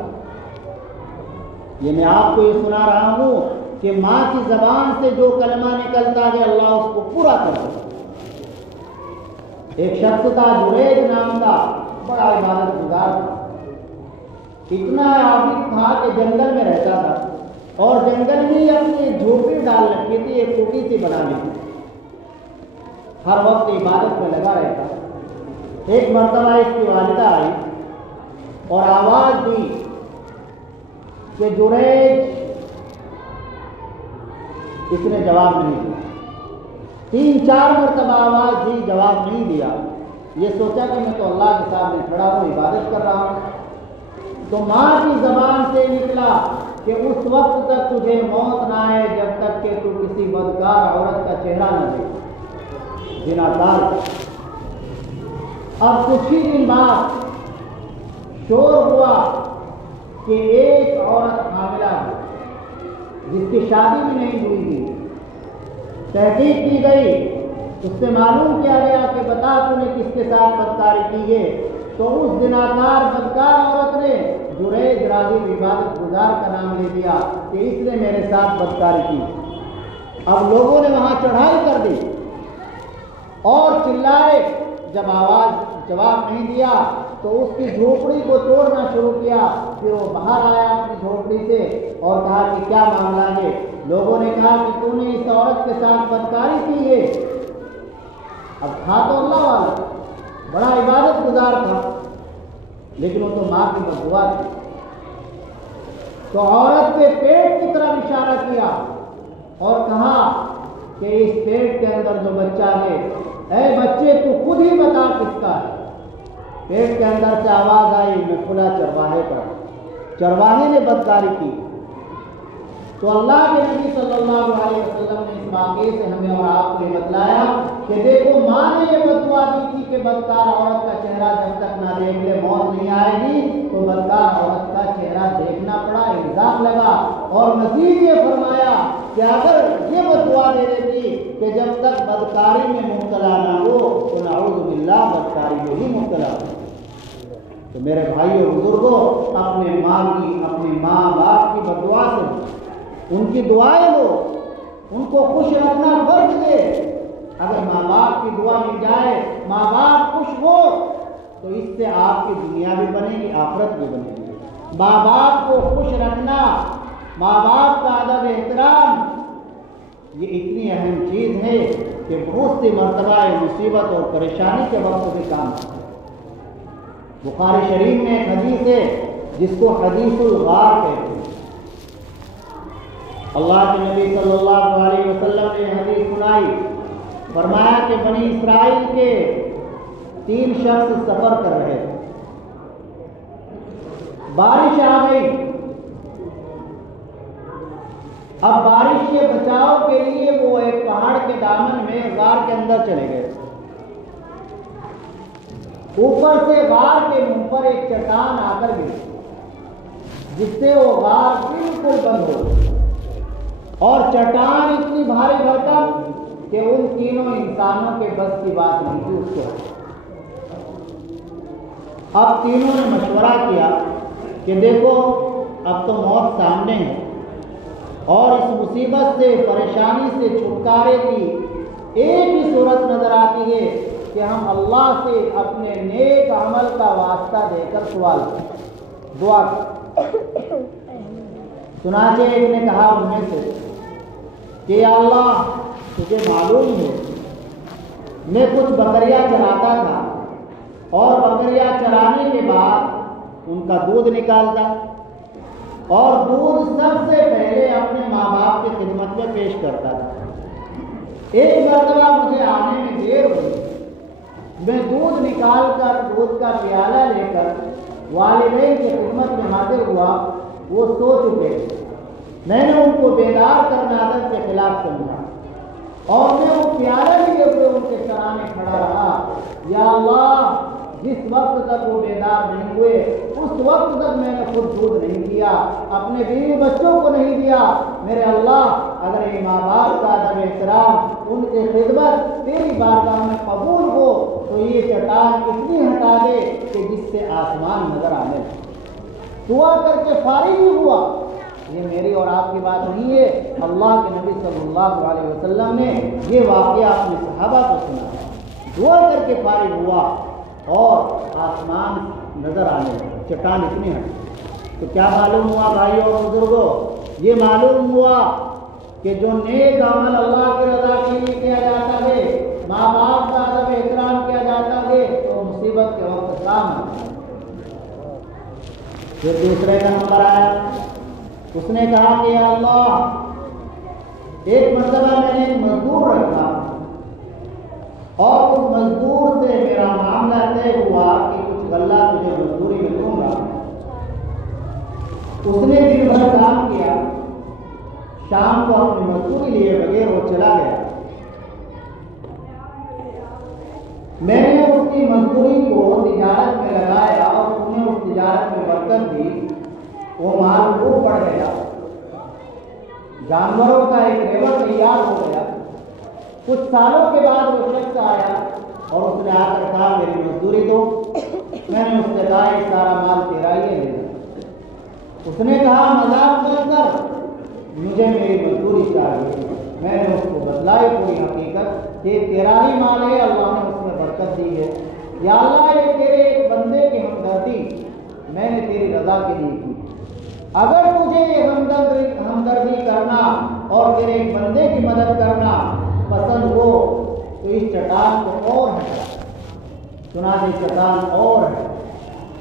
یہ میں آپ کو یہ سنا رہا ہوں کہ ماں کی زبان سے جو کلمہ نکلتا ہے اللہ اس کو پورا کر دیتا۔ ایک شخص تھا جریج نام کا، بڑا عبادت گزار تھا، اتنا عابد تھا کہ جنگل میں رہتا تھا اور جنگل میں ہی اپنی جھوپڑی ڈال رکھی تھی، ایک ٹوٹی سی بنا لی تھی، ہر وقت عبادت میں لگا رہتا۔ ایک مرتبہ اس کی والدہ آئی اور آواز دی کہ جریج، اس نے جواب نہیں دیا، 3-4 مرتبہ آواز دی، جواب نہیں دیا۔ یہ سوچا کہ میں تو اللہ کے سامنے کھڑا ہوں، عبادت کر رہا ہوں۔ تو ماں کی زبان سے نکلا کہ اس وقت تک تجھے موت نہ آئے جب تک کہ تو کسی بدکار عورت کا چہرہ نہ دیکھ، زناکار۔ اب کچھ ہی دن بعد شور ہوا کہ ایک عورت حاملہ ہے جس کی شادی بھی نہیں ہوئی تھی۔ تحقیق کی گئی، اس سے معلوم کیا گیا کہ بتا تو نے کس کے ساتھ بدکاری کی ہے؟ تو اس زناکار بدکار عورت نے جریج راغب عبادت گزار کا نام لے دیا کہ اس نے میرے ساتھ بدکاری کی۔ اب لوگوں نے وہاں چڑھائی کر دی اور چلائے، جب آواز جواب نہیں دیا تو اس کی جھوپڑی کو توڑنا شروع کیا۔ پھر وہ باہر آیا اپنی جھوپڑی سے اور کہا کہ کیا معاملہ ہے؟ لوگوں نے کہا کہ تو نے اس عورت کے ساتھ بدکاری کی ہے۔ اب تھا تو اللہ والا، بڑا عبادت گزار تھا، لیکن وہ تو ماں کی بددعا تھی۔ تو عورت کے پیٹ کی طرف اشارہ کیا اور کہا کہ اس پیٹ کے اندر جو بچہ ہے، اے بچے تو خود ہی بتا کس کا ہے۔ پیٹ کے اندر سے آواز آئی، میں کھلا چرواہے کا، چرواہے نے بدکاری کی۔ تو اللہ کے نبی صلی اللہ علیہ وسلم نے اس واقعے سے ہمیں اور آپ کو یہ بتلایا کہ دیکھو ماں نے یہ بددعا دی تھی کہ بدکار عورت کا چہرہ جب تک نہ دیکھ لے موت نہیں آئے گی، تو بدکار عورت کا چہرہ دیکھنا پڑا، الزام لگا، اور مزید یہ فرمایا کہ اگر یہ بددعا دے دیتی کہ جب تک بدکاری میں مبتلا نہ ہو تو نعوذ باللہ بدکاری میں ہی مبتلا ہو۔ تو میرے بھائی اور بزرگوں، اپنے ماں باپ کی بددعا سے ان کی دعائیں لو، ان کو خوش رکھنا فرض ہے۔ اگر ماں باپ کی دعا مل جائے، ماں باپ خوش ہو تو اس سے آپ کی دنیا بھی بنے گی، آخرت بھی بنے گی۔ ماں باپ کو خوش رکھنا، ماں باپ کا ادب احترام، یہ اتنی اہم چیز ہے کہ بہت سی مرتبہ مصیبت اور پریشانی کے وقت بھی کام آتا ہے۔ بخاری شریف میں ایک حدیث ہے جس کو حدیث الغار کہتے ہیں۔ اللہ کے نبی صلی اللہ علیہ وسلم نے حدیث سنائی، فرمایا کہ بنی اسرائیل کے 3 شخص سفر کر رہے تھے، بارش آ گئی۔ اب بارش کے بچاؤ کے لیے وہ ایک پہاڑ کے دامن میں غار کے اندر چلے گئے۔ اوپر سے غار کے منہ پر ایک چٹان آ کر گری جس سے وہ غار بالکل بند ہو گئی، اور چٹان اتنی بھاری بھرکم کہ ان تینوں انسانوں کے بس کی بات نہیں تھی اس کو۔ اب تینوں نے مشورہ کیا کہ دیکھو اب تو موت سامنے ہے، اور اس مصیبت سے، پریشانی سے چھٹکارے کی ایک ہی صورت نظر آتی ہے کہ ہم اللہ سے اپنے نیک عمل کا واسطہ دے کر سوال کریں، دعا کریں۔ چنانچہ ایک نے کہا ان میں سے کہ یا اللہ تجھے معلوم ہے میں کچھ بکریاں چراتا تھا، اور بکریاں چرانے کے بعد ان کا دودھ نکالتا، اور دودھ سب سے پہلے اپنے ماں باپ کی خدمت میں پیش کرتا تھا۔ ایک مرتبہ مجھے آنے میں دیر ہوئی، میں دودھ نکال کر دودھ کا پیالہ لے کر والدین کی خدمت میں حاضر ہوا، وہ سو چکے تھے۔ میں نے ان کو بیدار کرنا عادت کے خلاف سمجھا، اور میں وہ پیالہ لیے ہوئے ان کے سامنے کھڑا رہا۔ یا اللہ جس وقت تک وہ بیدار نہیں ہوئے اس وقت تک میں نے خود دودھ نہیں دیا، اپنے بیوی بچوں کو نہیں دیا۔ میرے اللہ اگر یہ ماں باپ کا ادب احترام، ان کی خدمت تیری بارگاہ میں قبول ہو تو یہ چٹان اتنی ہٹا دے کہ جس سے آسمان نظر آنے لگے۔ دعا کر کے فارغ ہی ہوا۔ یہ میری اور آپ کی بات نہیں ہے، اللہ کے نبی صلی اللہ علیہ وسلم نے یہ واقعہ اپنے صحابہ کو سنایا۔ دعا کر کے فارغ ہوا اور آسمان نظر آنے لگا، چٹان اتنی ہٹی۔ تو کیا معلوم ہوا بھائیوں اور بزرگوں؟ یہ معلوم ہوا کہ جو نیک عمل اللہ کی رضا کے لیے کیا جاتا ہے، ماں باپ کا ادب احترام کیا جاتا ہے، تو مصیبت کے وقت کام آتا ہے۔ پھر دوسرے کا نمبر آیا، اس نے کہا کہ یا اللہ ایک مرتبہ میں نے ایک مزدور رکھا، اور اس مزدور سے میرا معاملہ طے ہوا کہ کچھ غلہ تجھے مزدوری میں دوں گا۔ اس نے دن بھر کام کیا، شام کو اپنی مزدوری لیے بغیر وہ چلا گیا۔ میں نے اس کی مزدوری کو تجارت میں لگایا، اور اس نے اس تجارت میں برکت دی، وہ مال خوب بڑھ گیا، جانوروں کا ایک ریوڑ تیار ہو گیا۔ کچھ سالوں کے بعد وہ شخص آیا اور اس نے آ کر کہا میری مزدوری دو۔ میں نے اس سے کہا یہ سارا مال تیرا ہی ہے۔ اس نے کہا مذاق مت کر، مجھے میری مزدوری چاہیے۔ میں نے اس کو بتلائی پوری حقیقت کہ تیرا ہی مال ہے، اللہ نے اس میں برکت دی ہے۔ یا اللہ یہ تیرے ایک بندے کی ہمدردی میں نے تیری رضا کے لیے کی، اگر تجھے یہ ہمدردی کرنا اور تیرے ایک بندے کی مدد کرنا پسند ہو تو اس چٹان کو اور ہٹا۔ چنانچہ چٹان اور ہے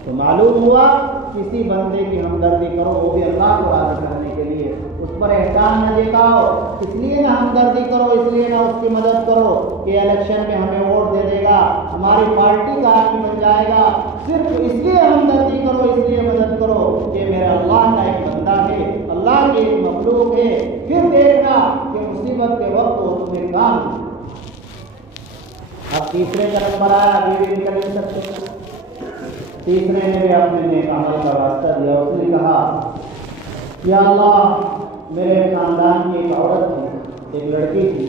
تو معلوم ہوا کسی بندے کی ہمدردی کرو وہ بھی اللہ کو راضی کرنے کے لیے، اس پر احسان نہ دکھاؤ، اس لیے نہ ہمدردی کرو، اس لیے نہ اس کی مدد کرو کہ الیکشن میں ہمیں ووٹ دے دے گا، ہماری پارٹی کا آدمی بن جائے گا، صرف اس لیے ہمدردی کرو، اس لیے مدد کرو کہ میرا اللہ کا ایک بندہ ہے، اللہ کی ایک مخلوق ہے، پھر دیکھنا کہ مصیبت کے وقت وہ تمہیں کام۔ اب تیسرے کا نمبر آیا، ابھی بھی نکل نہیں سکتے۔ تیسرے نے بھی اپنے نیک عمل کا واسطہ دیا، اس نے کہا یا اللہ میرے خاندان کی ایک عورت تھی، ایک لڑکی تھی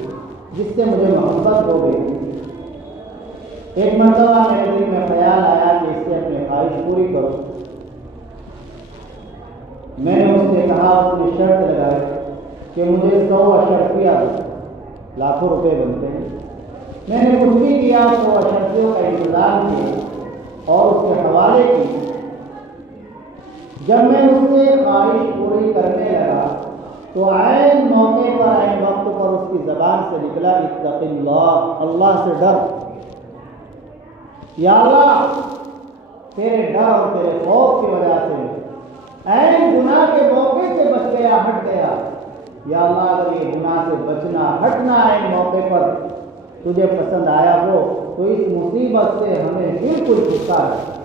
جس سے مجھے محبت ہو گئی۔ ایک مرتبہ میرے دل میں خیال آیا کہ اس سے اپنی خواہش پوری کرو۔ میں نے اس سے کہا، اس نے شرط لگائی کہ مجھے 100 اشرفیہ لاکھوں روپے بنتے ہیں۔ میں نے کچھ بھی کیا، 100 اشرفیوں کا انتظام کیا اور اس کے حوالے کی۔ جب میں اس سے خواہش پوری کرنے لگا تو عین موقع پر، عین وقت پر اس کی زبان سے نکلا اتق اللہ، اللہ سے ڈر۔ یا اللہ تیرے ڈر اور تیرے خوف کی وجہ سے عین گناہ کے موقع سے بچ گیا، ہٹ گیا۔ یا اللہ اگر یہ گناہ سے بچنا، ہٹنا عین موقع پر تجھے پسند آیا ہو تو اس مصیبت سے ہمیں بالکل چھٹکارا ہے۔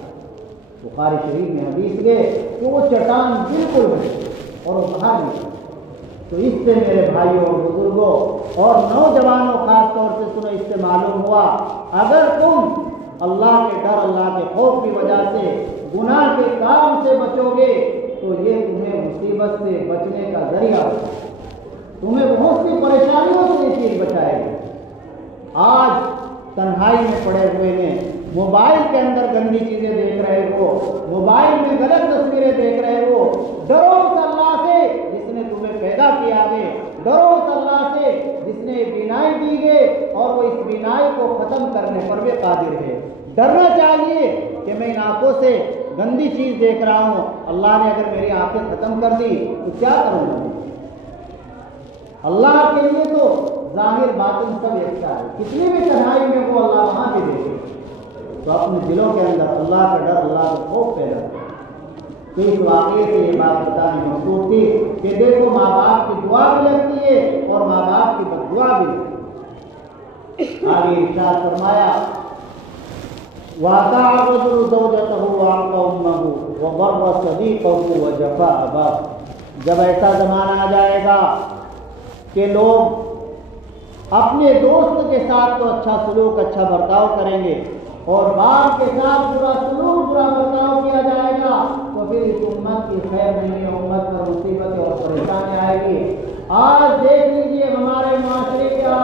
بخاری شریف میں حدیث ہے کہ وہ چٹان بالکل ہٹی اور وہ باہر نکلی۔ تو اس سے میرے بھائیوں اور بزرگوں اور نوجوانوں خاص طور سے سنو، اس سے معلوم ہوا اگر تم اللہ کے ڈر اللہ کے خوف کی وجہ سے گناہ کے کام سے بچو گے تو یہ تمہیں مصیبت سے بچنے کا ذریعہ ہوگا، تمہیں بہت سی پریشانیوں سے یہ چیز بچائے گی۔ آج تنہائی میں پڑے ہوئے ہیں، موبائل کے اندر گندی چیزیں دیکھ رہے ہو، موبائل میں غلط تصویریں دیکھ رہے ہو، ڈرو اس اللہ سے جس نے تمہیں پیدا کیا ہے، ڈرو اس اللہ سے جس نے بینائی دی ہے اور وہ اس بینائی کو ختم کرنے پر بھی قادر ہے۔ ڈرنا چاہیے کہ میں ان آنکھوں سے گندی چیز دیکھ رہا ہوں، اللہ نے اگر میری آنکھیں ختم کر دی تو کیا کروں گا؟ اللہ کے لیے تو ظاہر باطن سب یکساں ہے، کتنی بھی تنہائی میں وہ اللہ وہاں بھی دیکھے، تو اپنے دلوں کے اندر اللہ کا ڈر اللہ کا خوف پیدا کرے۔ تو اس واقعے سے یہ بات بتانے مقصود تھی کہ دیکھو ماں باپ کی دعا بھی لگتی ہے اور ماں باپ کی بد دعا بھی لگتی ہے۔ آگے ارشاد فرمایا وَأَطَاعَ الرَّجُلُ زَوْجَتَهُ وَعَقَّ أُمَّهُ وَبَرَّ صَدِيقَهُ وَجَفَا أَبَاهُ۔ جب ایسا زمانہ آ جائے گا کہ لوگ اپنے دوست کے ساتھ تو اچھا سلوک اچھا برتاؤ کریں گے اور باپ کے ساتھ برا سلوک برا برتاؤ کیا جائے گا تو پھر اس امت کی خیر نہیں ہے، امت پر مصیبتیں اور پریشانی آئے گی۔ آج دیکھ لیجیے ہمارے معاشرے کا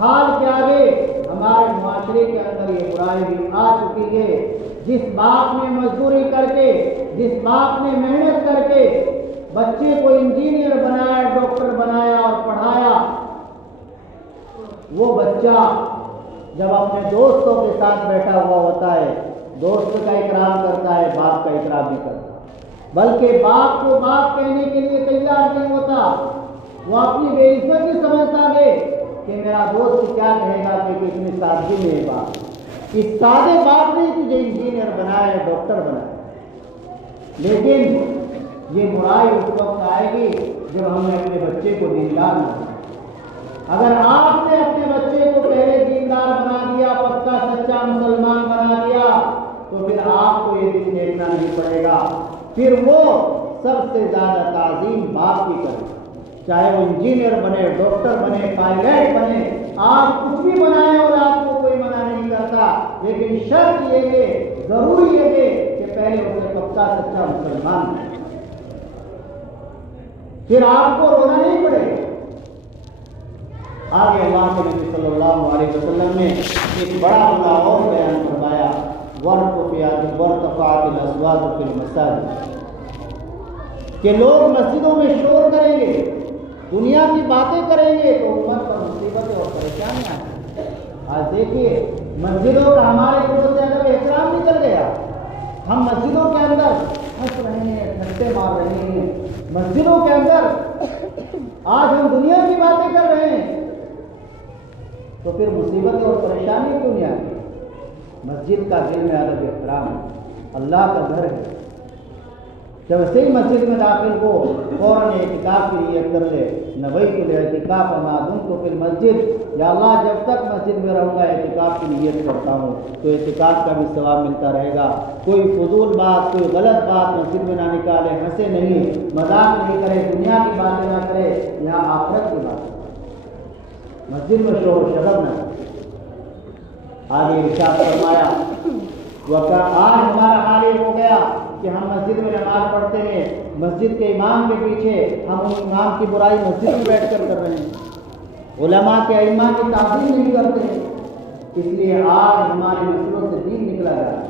حال کیا ہے، ہمارے معاشرے کے اندر یہ برائی بھی آ چکی ہے۔ جس باپ نے مزدوری کر کے، جس باپ نے محنت کر کے بچے کو انجینئر بنایا، ڈاکٹر بنایا اور پڑھایا، وہ بچہ جب اپنے دوستوں کے ساتھ بیٹھا ہوا ہوتا ہے، دوست کا اکرام کرتا ہے، باپ کا اکرام نہیں کرتا، بلکہ باپ کو باپ کہنے کے لیے تیار نہیں ہوتا، وہ اپنی بے عزتی سمجھتا ہے کہ میرا دوست کیا کہے گا کہ اتنی سادگی میں ہے باپ، اس سادے باپ نے تجھے انجینئر بنایا، ڈاکٹر بنایا۔ لیکن یہ برائی اس وقت آئے گی جب ہم نے اپنے بچے کو دیندار بنا دیا۔ اگر آپ نے اپنے بچے کو پہلے دیندار بنا دیا، پکا سچا مسلمان بنا دیا، تو پھر آپ کو یہ دن دیکھنا نہیں پڑے گا، پھر وہ سب سے زیادہ تعظیم باپ کی کرے، چاہے وہ انجینئر بنے، ڈاکٹر بنے، پائلٹ بنے، آپ کچھ بھی بنائیں اور آپ کو کوئی منع نہیں کرتا، لیکن شرط یہ ہے، ضروری یہ ہے کہ پہلے اسے پکا سچا مسلمان بنے، پھر آپ کو رونا نہیں پڑے گا۔ آگے اللہ کے نبی صلی اللہ علیہ وسلم نے ایک بڑا اور بیان فرمایا وَارْتَفَعَتِ الْأَصْوَاتُ فِي الْمَسَاجِدِ، کہ لوگ مسجدوں میں شور کریں گے، دنیا کی باتیں کریں گے تو امت پر مصیبتیں اور پریشانیاں آئیں۔ آج دیکھیے مسجدوں کا ہمارے گھروں سے ادب احترام نکل گیا، ہم مسجدوں کے اندر ہنس رہے ہیں، ٹھٹے مار رہے ہیں، مسجدوں کے اندر آج ہم دنیا کی باتیں کر رہے ہیں، تو پھر مصیبتیں اور پریشانی کیوں نہیں آتی؟ مسجد کا دل میں ادب احترام ہے، اللہ کا گھر ہے، جب سے ہی مسجد میں داخل ہو فوراً اعتکاف کی نیت کر لے، نویت الاعتکاف ما دمت فی المسجد، یا اللہ جب تک مسجد میں رہوں گا اعتکاف کی نیت کرتا ہوں تو اعتکاف کا بھی ثواب ملتا رہے گا۔ کوئی فضول بات، کوئی غلط بات مسجد میں نہ نکالے، ہنسے نہیں، مذاق نہیں کرے، دنیا کی باتیں نہ کرے، یہاں آخرت کی بات، مسجد میں شور و شراب نہ کرے۔ آگے ارشاد فرمایا آج ہمارا حال یہ ہو گیا کہ ہم مسجد میں نماز پڑھتے ہیں، مسجد کے امام کے پیچھے ہم ان امام کی برائی مسجد میں بیٹھ کر رہے ہیں، علماء کے ائمہ کی تعظیم نہیں کرتے ہیں، اس لیے آج ہماری نسلوں سے دین نکلا گیا۔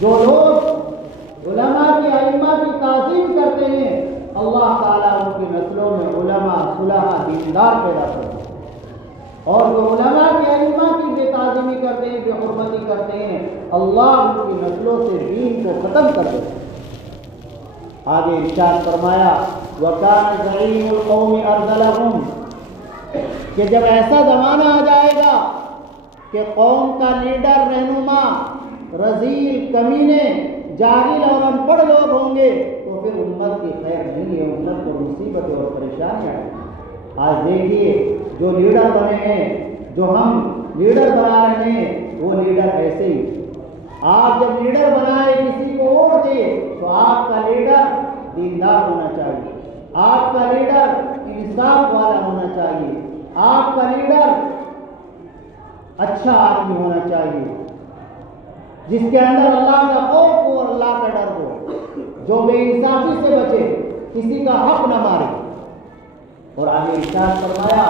جو لوگ علماء کے ائمہ کی تعظیم کرتے ہیں، اللہ تعالیٰ ان کی نسلوں میں علماء صلحاء دیندار پیدا کرتے ہیں، اور جو علماء کے ائمہ کی بے تعظیمی کرتے ہیں، بے حرمتی کرتے ہیں، اللہ ان کی نسلوں سے دین کو ختم کر دیتا ہے۔ آگے ارشاد فرمایا وَكَانَ زَعِيمُ الْقَوْمِ أَرْذَلَهُمْ، کہ جب ایسا زمانہ آ جائے گا کہ قوم کا لیڈر، رہنما رذیل، کمینے، جاہل اور ان پڑھ لوگ ہوں گے تو پھر امت کی خیر نہیں ہے، امت کو مصیبت اور پریشانیاں ہیں۔ آج دیکھیے جو لیڈر بنے ہیں، جو ہم لیڈر بنا رہے ہیں، وہ لیڈر ایسے ہی، آپ جب لیڈر بنائے کسی کو ووٹ دے تو آپ کا لیڈر دیندار ہونا چاہیے، آپ کا لیڈر انصاف والا ہونا چاہیے، آپ کا لیڈر اچھا آدمی ہونا چاہیے، جس کے اندر اللہ کا خوف ہو اور اللہ کا ڈر ہو، جو بے انصافی سے بچے، کسی کا حق نہ مارے۔ اور آگے ارشاد فرمایا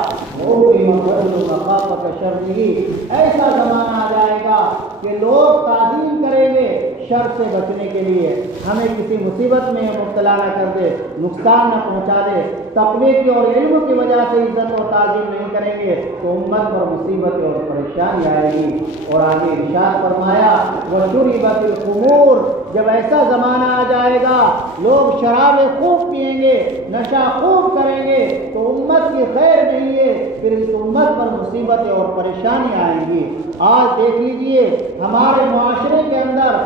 ایسا زمانہ آ جائے گا کہ لوگ تعظیم کریں گے شر سے بچنے کے لیے، ہمیں کسی مصیبت میں مبتلا نہ کر دے، نقصان نہ پہنچا دے، تقوی کی اور علم کی وجہ سے عزت اور تعظیم نہیں کریں گے تو امت پر مصیبت اور پریشانی آئے گی۔ اور آگے ارشاد فرمایا وشربت الخمور، جب ایسا زمانہ آ جائے گا لوگ شرابیں خوب پیئیں گے، نشہ خوب کریں گے تو امت کی خیر نہیں ہے، پھر اس امت پر مصیبتیں اور پریشانی آئیں گی۔ آج دیکھ لیجئے ہمارے معاشرے کے اندر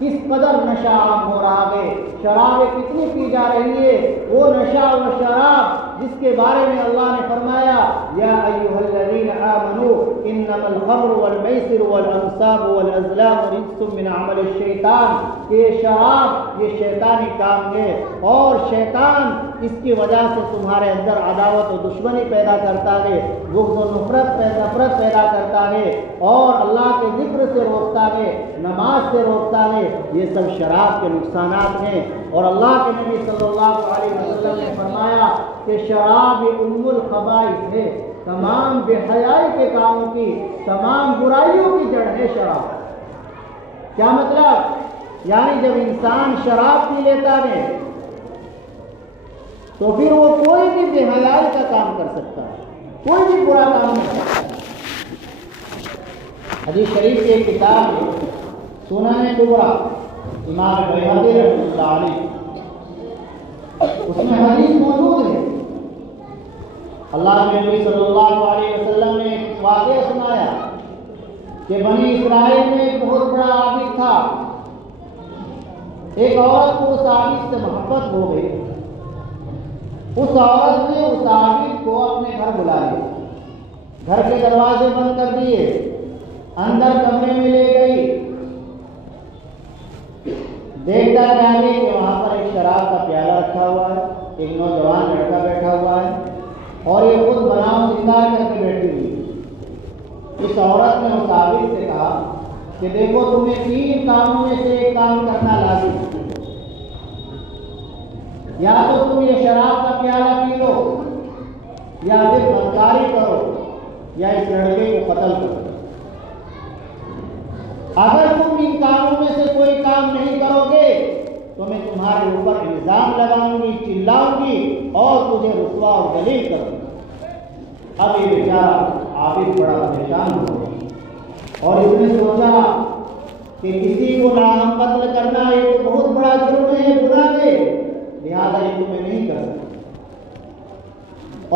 کس قدر نشہ عام ہو رہا ہے، شرابیں کتنی پی جا رہی ہے، وہ نشہ و شراب جس کے بارے میں اللہ نے فرمایا یا ایھا الذین آمنوا انما الخمر والمیسر والانصاب والازلام رجس من عمل الشیطان، یہ شراب یہ شیطانی کام ہے اور شیطان اس کی وجہ سے تمہارے اندر عداوت و دشمنی پیدا کرتا ہے، بغض و نفرت پیدا کرتا ہے اور اللہ کے ذکر سے روکتا ہے، نماز سے روکتا ہے۔ یہ سب شراب کے نقصانات ہیں۔ اور اللہ کے نبی صلی اللہ علیہ وسلم نے فرمایا کہ شراب ام الخبائث ہے، تمام بے حیائی کے کاموں کی، تمام برائیوں کی جڑ ہے شراب۔ کیا مطلب؟ یعنی جب انسان شراب پی لیتا ہے تو پھر وہ کوئی بھی بے حیائی کا کام کر سکتا ہے، کوئی بھی برا کام نہیں کر سکتا۔ حدیث شریف کی ایک کتاب ہے سنن کبریٰ، امام بیہقی رحمۃ اللہ علیہ، اس میں حدیث موجود ہے۔ اللہ کے نبی صلی اللہ علیہ وسلم نے ایک واقعہ سنایا کہ بنی اسرائیل میں ایک بہت بڑا عابد تھا، ایک عورت کو اس عابد سے محبت ہو گئی، اس عورت نے اس عابد کو اپنے گھر بلا لیا، گھر کے دروازے بند کر دیے، اندر کمرے میں لے گئی، دیکھتا جانے کہ وہاں پر ایک شراب کا پیالہ رکھا ہوا ہے، ایک نوجوان لڑکا بیٹھا ہوا ہے اور یہ خود بناؤ سنگار کر کے بیٹھی ہوئی۔ اس عورت نے اس عابد سے کہا کہ دیکھو تمہیں 3 کاموں میں سے ایک کام کرنا لازم ہے، یا تو تم یہ شراب کا پیالہ پی لو، یا پھر بدکاری کرو، یا اس لڑکے کو قتل کرو۔ اگر تم ان کاموں میں سے کوئی کام نہیں کرو گے تو میں تمہارے اوپر الزام لگاؤں گی، چلاؤں گی اور تجھے رسوا اور ذلیل کروں گی۔ اب یہ بیچارہ عابد بڑا پریشان ہو گیا اور اس نے سوچا کہ کسی کو ناحق قتل کرنا یہ تو بہت بڑا جرم ہے، گناہ ہے، لہٰذا یہ تو میں نہیں کر سکتا،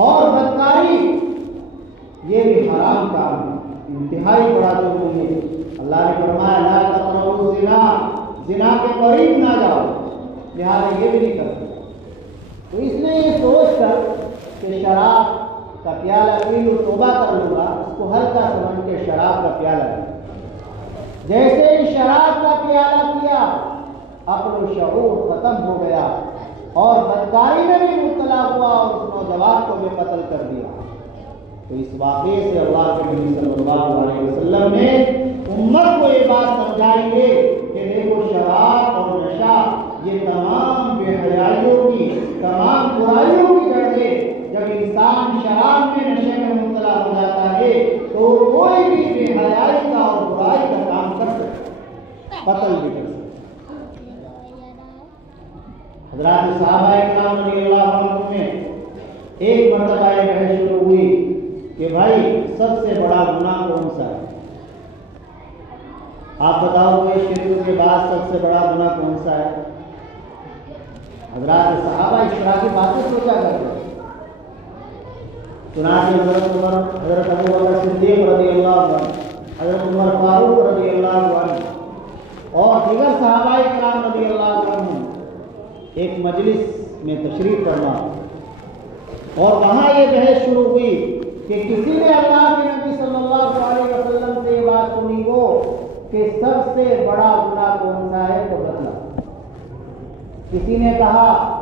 اور بدکاری یہ بھی حرام کام ہے، انتہائی بڑا جرم ہے۔ اللہ نے فرمایا لا تقربوا الزنا، زنا کے قریب نہ جاؤ، لہٰذا یہ بھی نہیں کر سکتا۔ تو اس نے یہ سوچ کر کہ شراب کا پیالہ پی لوں، توبہ کر لوں گا، اس کو ہلکا سمجھ کے شراب کا پیالہ پیا۔ جیسے ہی شراب کا پیالہ پیا عقل و شعور ختم ہو گیا اور بدکاری میں بھی مبتلا ہوا اور اس نوجوان کو بھی قتل کر دیا۔ تو اس واقعے سے اللہ کے نبی صلی اللہ علیہ وسلم نے امت کو یہ بات سمجھائی ہے کہ دیکھو شراب اور نشہ یہ تمام بے حیائیوں کی، تمام برائیوں کی جڑ ہے۔ جب انسان شراب میں نشے میں مبتلا ہو جاتا ہے تو کوئی بھی بے حیائی کا اور برائی کا کام کر سکتا ہے، قتل بھی کر سکتا ہے۔ حضرات صحابہ کرام رضی اللہ عنہم میں ایک مرتبہ یہ بحث شروع ہوئی کہ بھائی سب سے بڑا گناہ کون سا ہے؟ آپ بتاؤ کہ شرک کے بعد سب سے بڑا گناہ کون سا ہے؟ حضرات صحابہ اس طرح کی باتیں سوچا کرتے ہیں۔ چنانچہ حضرت عمر، حضرت ابو بکر صدیق رضی اللہ عنہ، حضرت عمر فاروق رضی اللہ عنہ اور دیگر صحابہ کرام رضی اللہ عنہ ایک مجلس میں تشریف فرما اور وہاں یہ بحث شروع ہوئی کہ کسی نے اللہ کے نبی صلی اللہ علیہ وسلم سے یہ بات سنی ہو کہ سب سے بڑا گناہ کون سا ہے تو بتلا۔ کسی نے کہا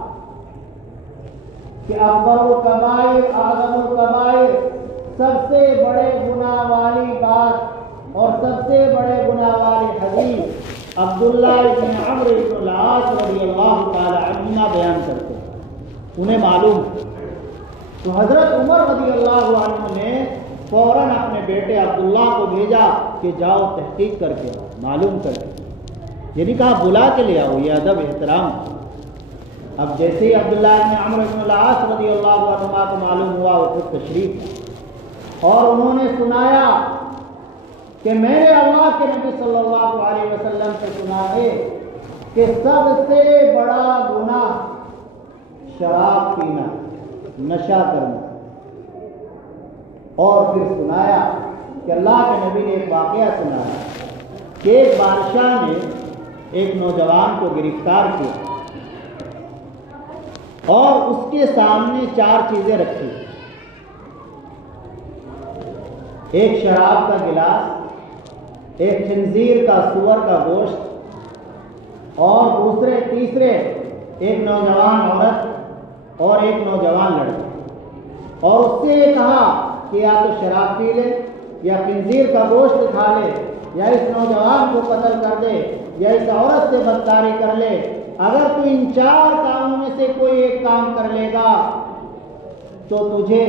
کہ اکبر الکبائر، اعظم الکبائر، سب سے بڑے گناہ والی بات اور سب سے بڑے گناہ والی حدیث عبداللہ بن عمرو بن العاص رضی اللہ تعالی عنہما بیان کرتے ہیں، انہیں معلوم ہے۔ تو حضرت عمر رضی اللہ عنہ نے فوراً اپنے بیٹے عبداللہ کو بھیجا کہ جاؤ تحقیق کر کے معلوم کر کے، یعنی کہا بلا کے لے آؤ، یہ ادب احترام۔ اب جیسے ہی عبداللہ بن عمرو بن العاص رضی اللہ عنہما کو معلوم ہوا، وہ خود تشریف اور انہوں نے سنایا کہ میں نے اللہ کے نبی صلی اللہ علیہ وسلم سے سنا ہے کہ سب سے بڑا گناہ شراب پینا، نشہ کرنا۔ اور پھر سنایا کہ اللہ کے نبی نے ایک واقعہ سنایا کہ ایک بادشاہ نے ایک نوجوان کو گرفتار کیا اور اس کے سامنے 4 چیزیں رکھی، ایک شراب کا گلاس، ایک خنزیر کا سور کا گوشت، اور تیسرے ایک نوجوان عورت اور ایک نوجوان لڑکا، اور اس سے یہ کہا کہ یا تو شراب پی لے، یا خنزیر کا گوشت کھا لے، یا اس نوجوان کو قتل کر دے، یا اس عورت سے بدکاری کر لے۔ اگر تو ان 4 کاموں میں سے کوئی ایک کام کر لے گا تو تجھے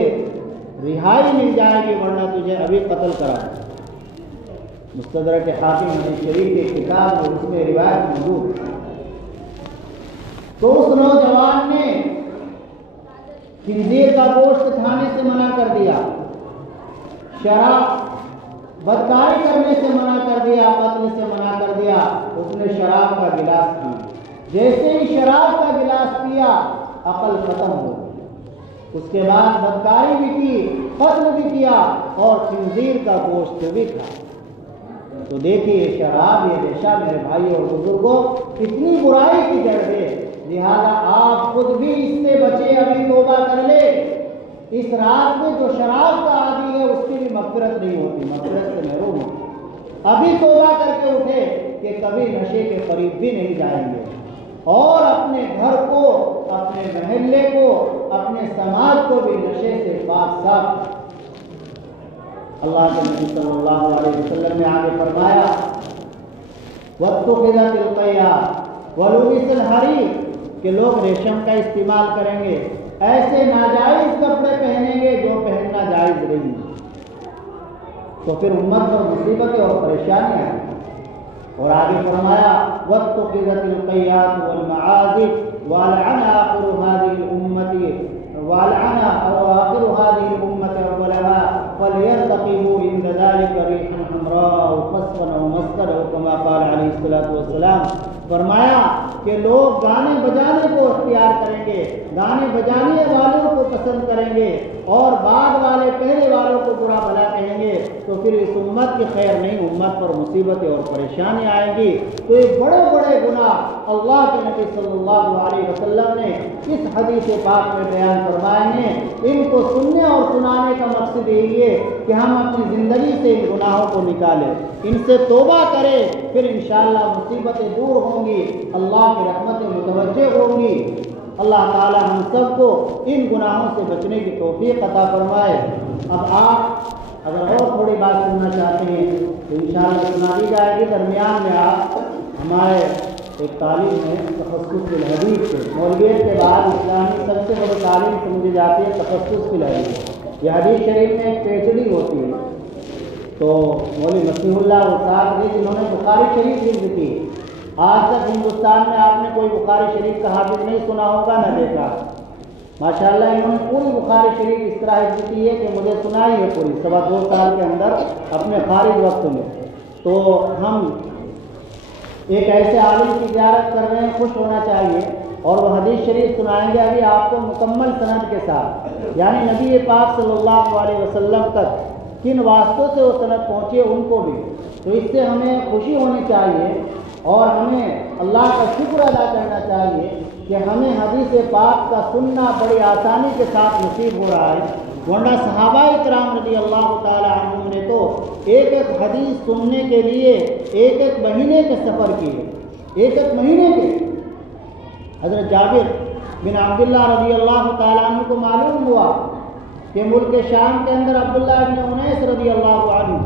رہائی مل جائے گی، ورنہ تجھے ابھی قتل کرا۔ مستدرک حاکم حدیث شریف کی کتاب میں اس میں روایت موجود ہے۔ تو اس نوجوان نے خنزیر کا گوشت کھانے سے منع کر دیا، شراب بدکاری کرنے سے منع کر دیا، قتل سے منع کر دیا۔ اس نے شراب کا گلاس پیا، جیسے ہی شراب کا گلاس پیا عقل ختم ہو گئی۔ اس کے بعد بدکاری بھی کی، قتل بھی کیا، اور خنزیر کا گوشت بھی کھایا۔ تو دیکھیے شراب، یہ نشہ میرے بھائی اور بزرگوں اتنی برائی کی جڑ ہے، لہذا آپ خود بھی اس سے بچے، ابھی توبہ کر لے۔ اس رات میں جو شراب کا عادی ہے اس کی بھی مغفرت نہیں ہوتی، مغفرت سے محروم ہوتی۔ ابھی توبہ کر کے اٹھے کہ کبھی نشے کے قریب بھی نہیں جائیں گے، اور اپنے گھر کو، اپنے محلے کو، اپنے سماج کو بھی نشے سے پاک صاف۔ اللہ کے نبی صلی اللہ علیہ وسلم نے آگے فرمایا وَاتُّخِذَتِ الْقَيَّةُ وَلُبِسَ الْحَرِيرُ، کہ لوگ ریشم کا استعمال کریں گے، ایسے ناجائز کپڑے پہنیں گے جو پہننا جائز نہیں، تو پھر امت پر مصیبتیں اور پریشانیاں آئیں۔ اور آگے فرمایا وَاتُّخِذَتِ الْقَيَّةُ وَالْمَعَازِفُ وَلَعَنَ آخِرُ هَذِهِ الْأُمَّةِ أَوَّلَهَا فَلْيَرْتَقِبُوا عِنْدَ ذَلِكَ رِيحًا حَمْرَاءَ خَصْفًا أَوْ مَسْكَرًا كَمَا قال علیہ الصلوۃ والسلام۔ فرمایا کہ لوگ گانے بجانے کو اختیار کریں گے، گانے بجانے والوں کو پسند کریں گے، اور بعد والے پہلے والوں کو برا بھلا کہیں گے، تو پھر اس امت کی خیر نہیں، امت پر مصیبتیں اور پریشانی آئیں گی۔ تو یہ بڑے بڑے گناہ اللہ کے نبی صلی اللہ علیہ وسلم نے اس حدیث پاک میں بیان فرمائے ہیں۔ ان کو سننے اور سنانے کا مقصد یہی ہے کہ ہم اپنی زندگی سے ان گناہوں کو نکالیں، ان سے توبہ کریں، پھر انشاءاللہ مصیبتیں دور ہوں گی، اللہ کی رحمتیں متوجہ ہوں گی۔ اللہ تعالی ہم سب کو ان گناہوں سے بچنے کی توفیق عطا فرمائے۔ اب آپ اگر اور تھوڑی بات سننا چاہتے ہیں تو انشاءاللہ سنا دی جائے گی۔ درمیان میں آپ ہمارے ایک تعلیم ہے تخصص فی الحدیث سے، مولویت کے بعد اسلامی سب سے بڑی تعلیم سمجھی جاتی ہے تخصص فی الحدیث۔ یہ حدیث شریف میں ایک پیچیدگی ہوتی ہے، تو مولوی مسیح اللہ وہ صاحب ہیں جنہوں نے بخاری شریف حفظ کی۔ آج تک ہندوستان میں آپ نے کوئی بخاری شریف کا حافظ نہیں سنا ہوگا، نہ دیکھا۔ ماشاءاللہ انہوں نے پوری بخاری شریف اس طرح حفظ کی ہے کہ مجھے سنائی ہے پوری 2.25 سال کے اندر اپنے خارج وقت میں۔ تو ہم ایک ایسے عالم کی زیارت کر رہے ہیں، خوش ہونا چاہیے، اور وہ حدیث شریف سنائیں گے ابھی آپ کو مکمل سند کے ساتھ، یعنی نبی پاک صلی اللہ علیہ وسلم تک کن واسطوں سے وہ سند پہنچے ان کو بھی۔ تو اس سے ہمیں خوشی ہونی چاہیے اور ہمیں اللہ کا شکر ادا کرنا چاہیے کہ ہمیں حدیث پاک کا سننا بڑی آسانی کے ساتھ نصیب ہو رہا ہے، ورنہ صحابہ کرام رضی اللہ تعالی عنہم نے تو ایک ایک حدیث سننے کے لیے ایک ایک مہینے کے سفر کیے، ایک ایک مہینے کے۔ حضرت جابر بن عبداللہ رضی اللہ تعالیٰ عنہ کو معلوم ہوا کہ ملک شام کے اندر عبداللہ بن انیس رضی اللہ عنہ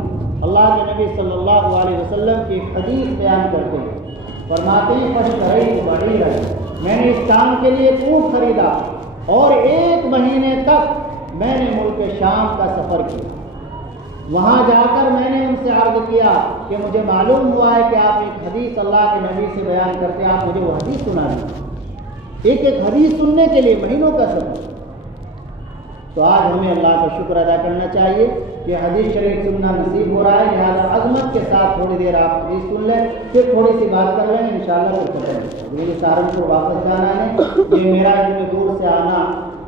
اللہ کے نبی صلی اللہ علیہ وسلم کی ایک حدیث بیان کرتے ہیں، فرماتے ہیں فاشتریت بعیرا، میں نے اس کام کے لیے ایک اونٹ خریدا اور 1 مہینے تک میں نے ملک شام کا سفر کیا۔ وہاں جا کر میں نے ان سے عرض کیا کہ مجھے معلوم ہوا ہے کہ آپ ایک حدیث اللہ کے نبی سے بیان کرتے ہیں، آپ مجھے وہ حدیث سنا دیں۔ ایک حدیث سننے کے لیے مہینوں کا سفر۔ تو آج ہمیں اللہ کا شکر ادا کرنا چاہیے کہ حدیث شریف سننا نصیب ہو رہا ہے، لہٰذا عظمت کے ساتھ تھوڑی دیر آپ حدیث سن لیں، پھر تھوڑی سی بات کر لیں، انشاءاللہ پھر ختم ہو جائے۔ میری سہارنپور واپس جانا ہے، یہ میرا اتنے دور سے آنا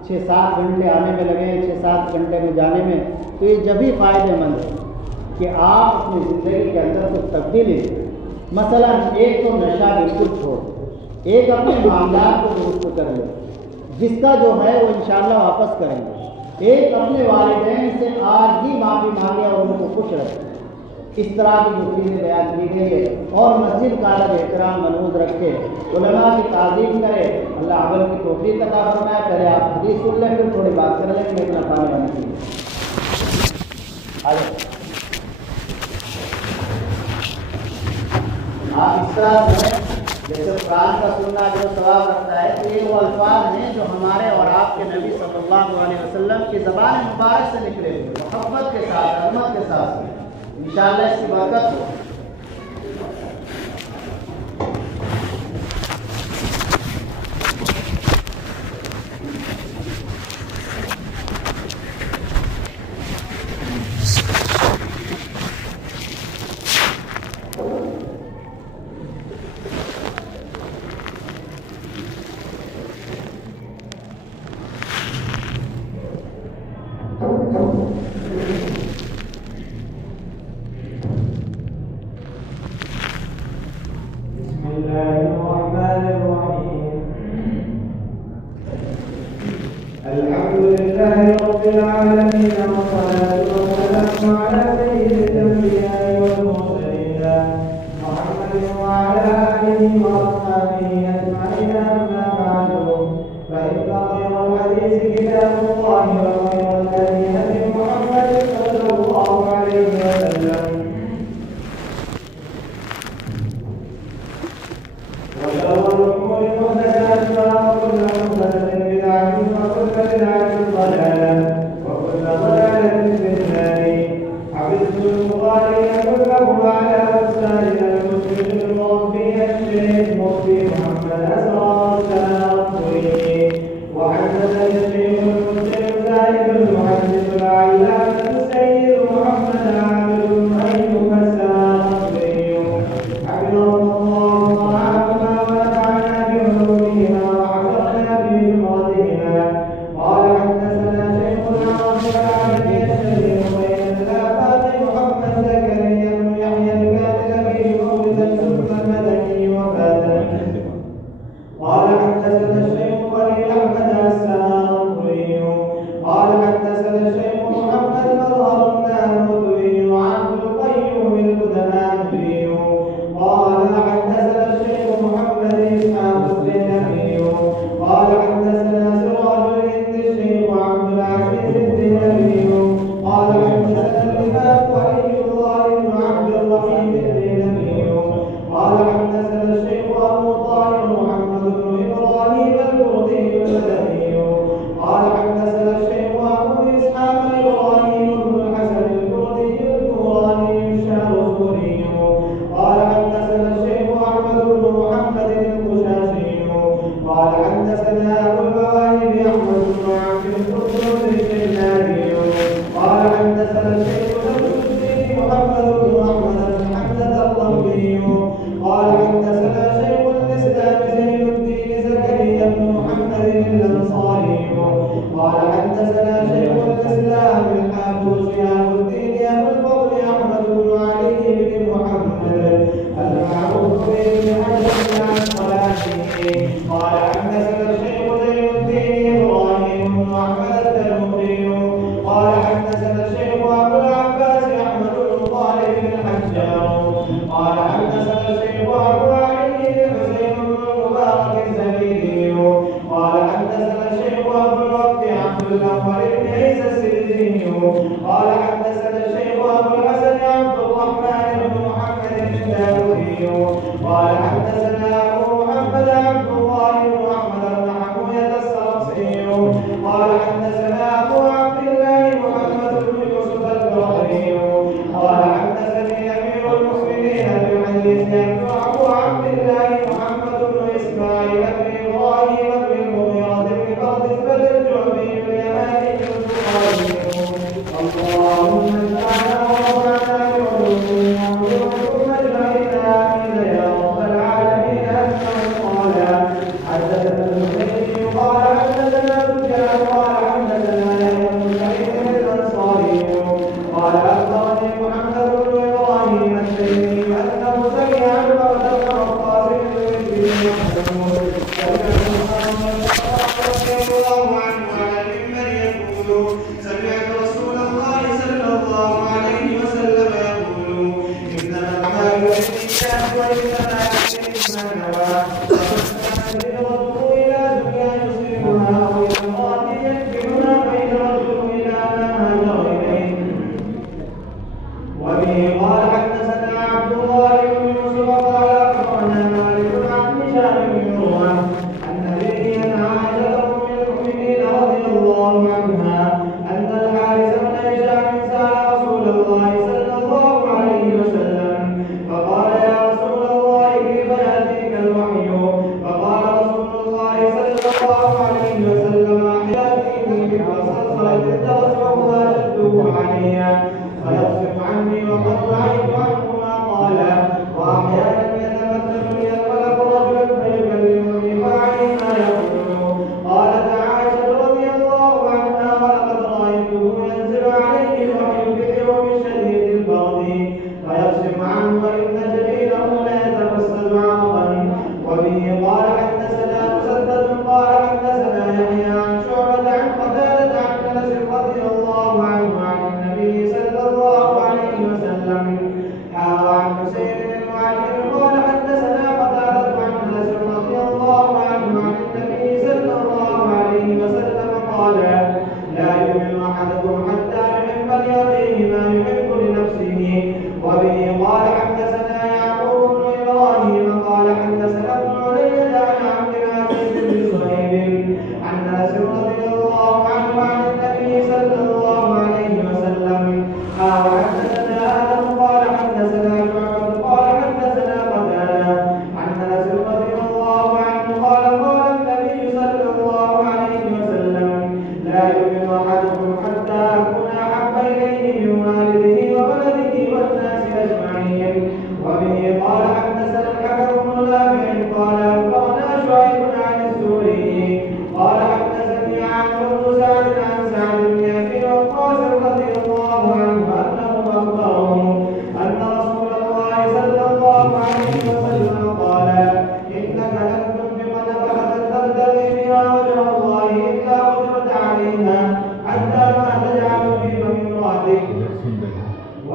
6-7 گھنٹے آنے میں لگے ہیں، 6-7 گھنٹے میں جانے میں، تو یہ جب ہی فائدہ مند ہے کہ آپ اپنی زندگی کے اندر کچھ تبدیلی دیں۔ مثلا ایک تو نشہ بالکل چھوڑ، ایک اپنے معاملات کو درست کر لیں، جس کا جو ہے وہ انشاءاللہ واپس کریں گے۔ ایک اپنے والدین سے آج ہی معافی مانگے اور ان کو خوش رکھے، اس طرح کی جو چیزیں بیان کی گئی ہے، اور مسجد کا ادب احترام منحوظ رکھے، علماء کی تعظیم کرے، اللہ عمل کی توفیق عطا فرمائے۔ پہلے آپ حدیث سن لیں، پھر تھوڑی بات کر لیں گے، اتنا پانی آنے کے لیے آپ اس طرح سے جیسے قرآن کا سننا جو ثواب رکھتا ہے، تو یہ وہ الفاظ ہیں جو ہمارے اور آپ کے نبی صلی اللہ علیہ وسلم کی زبان مبارک سے نکلے ہوئے، محبت کے ساتھ، عظمت کے ساتھ، انشاءاللہ اس کی برکت ہو۔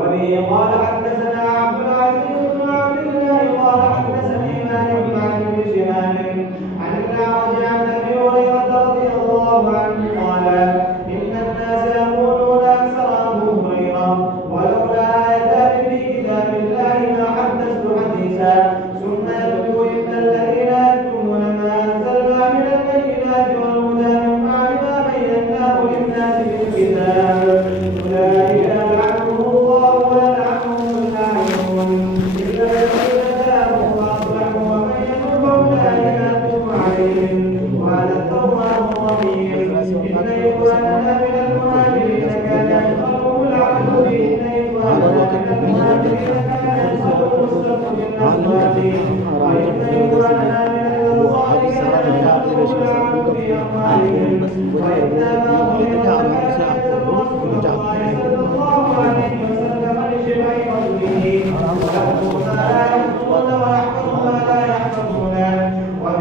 وبه قال حدثنا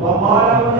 وقال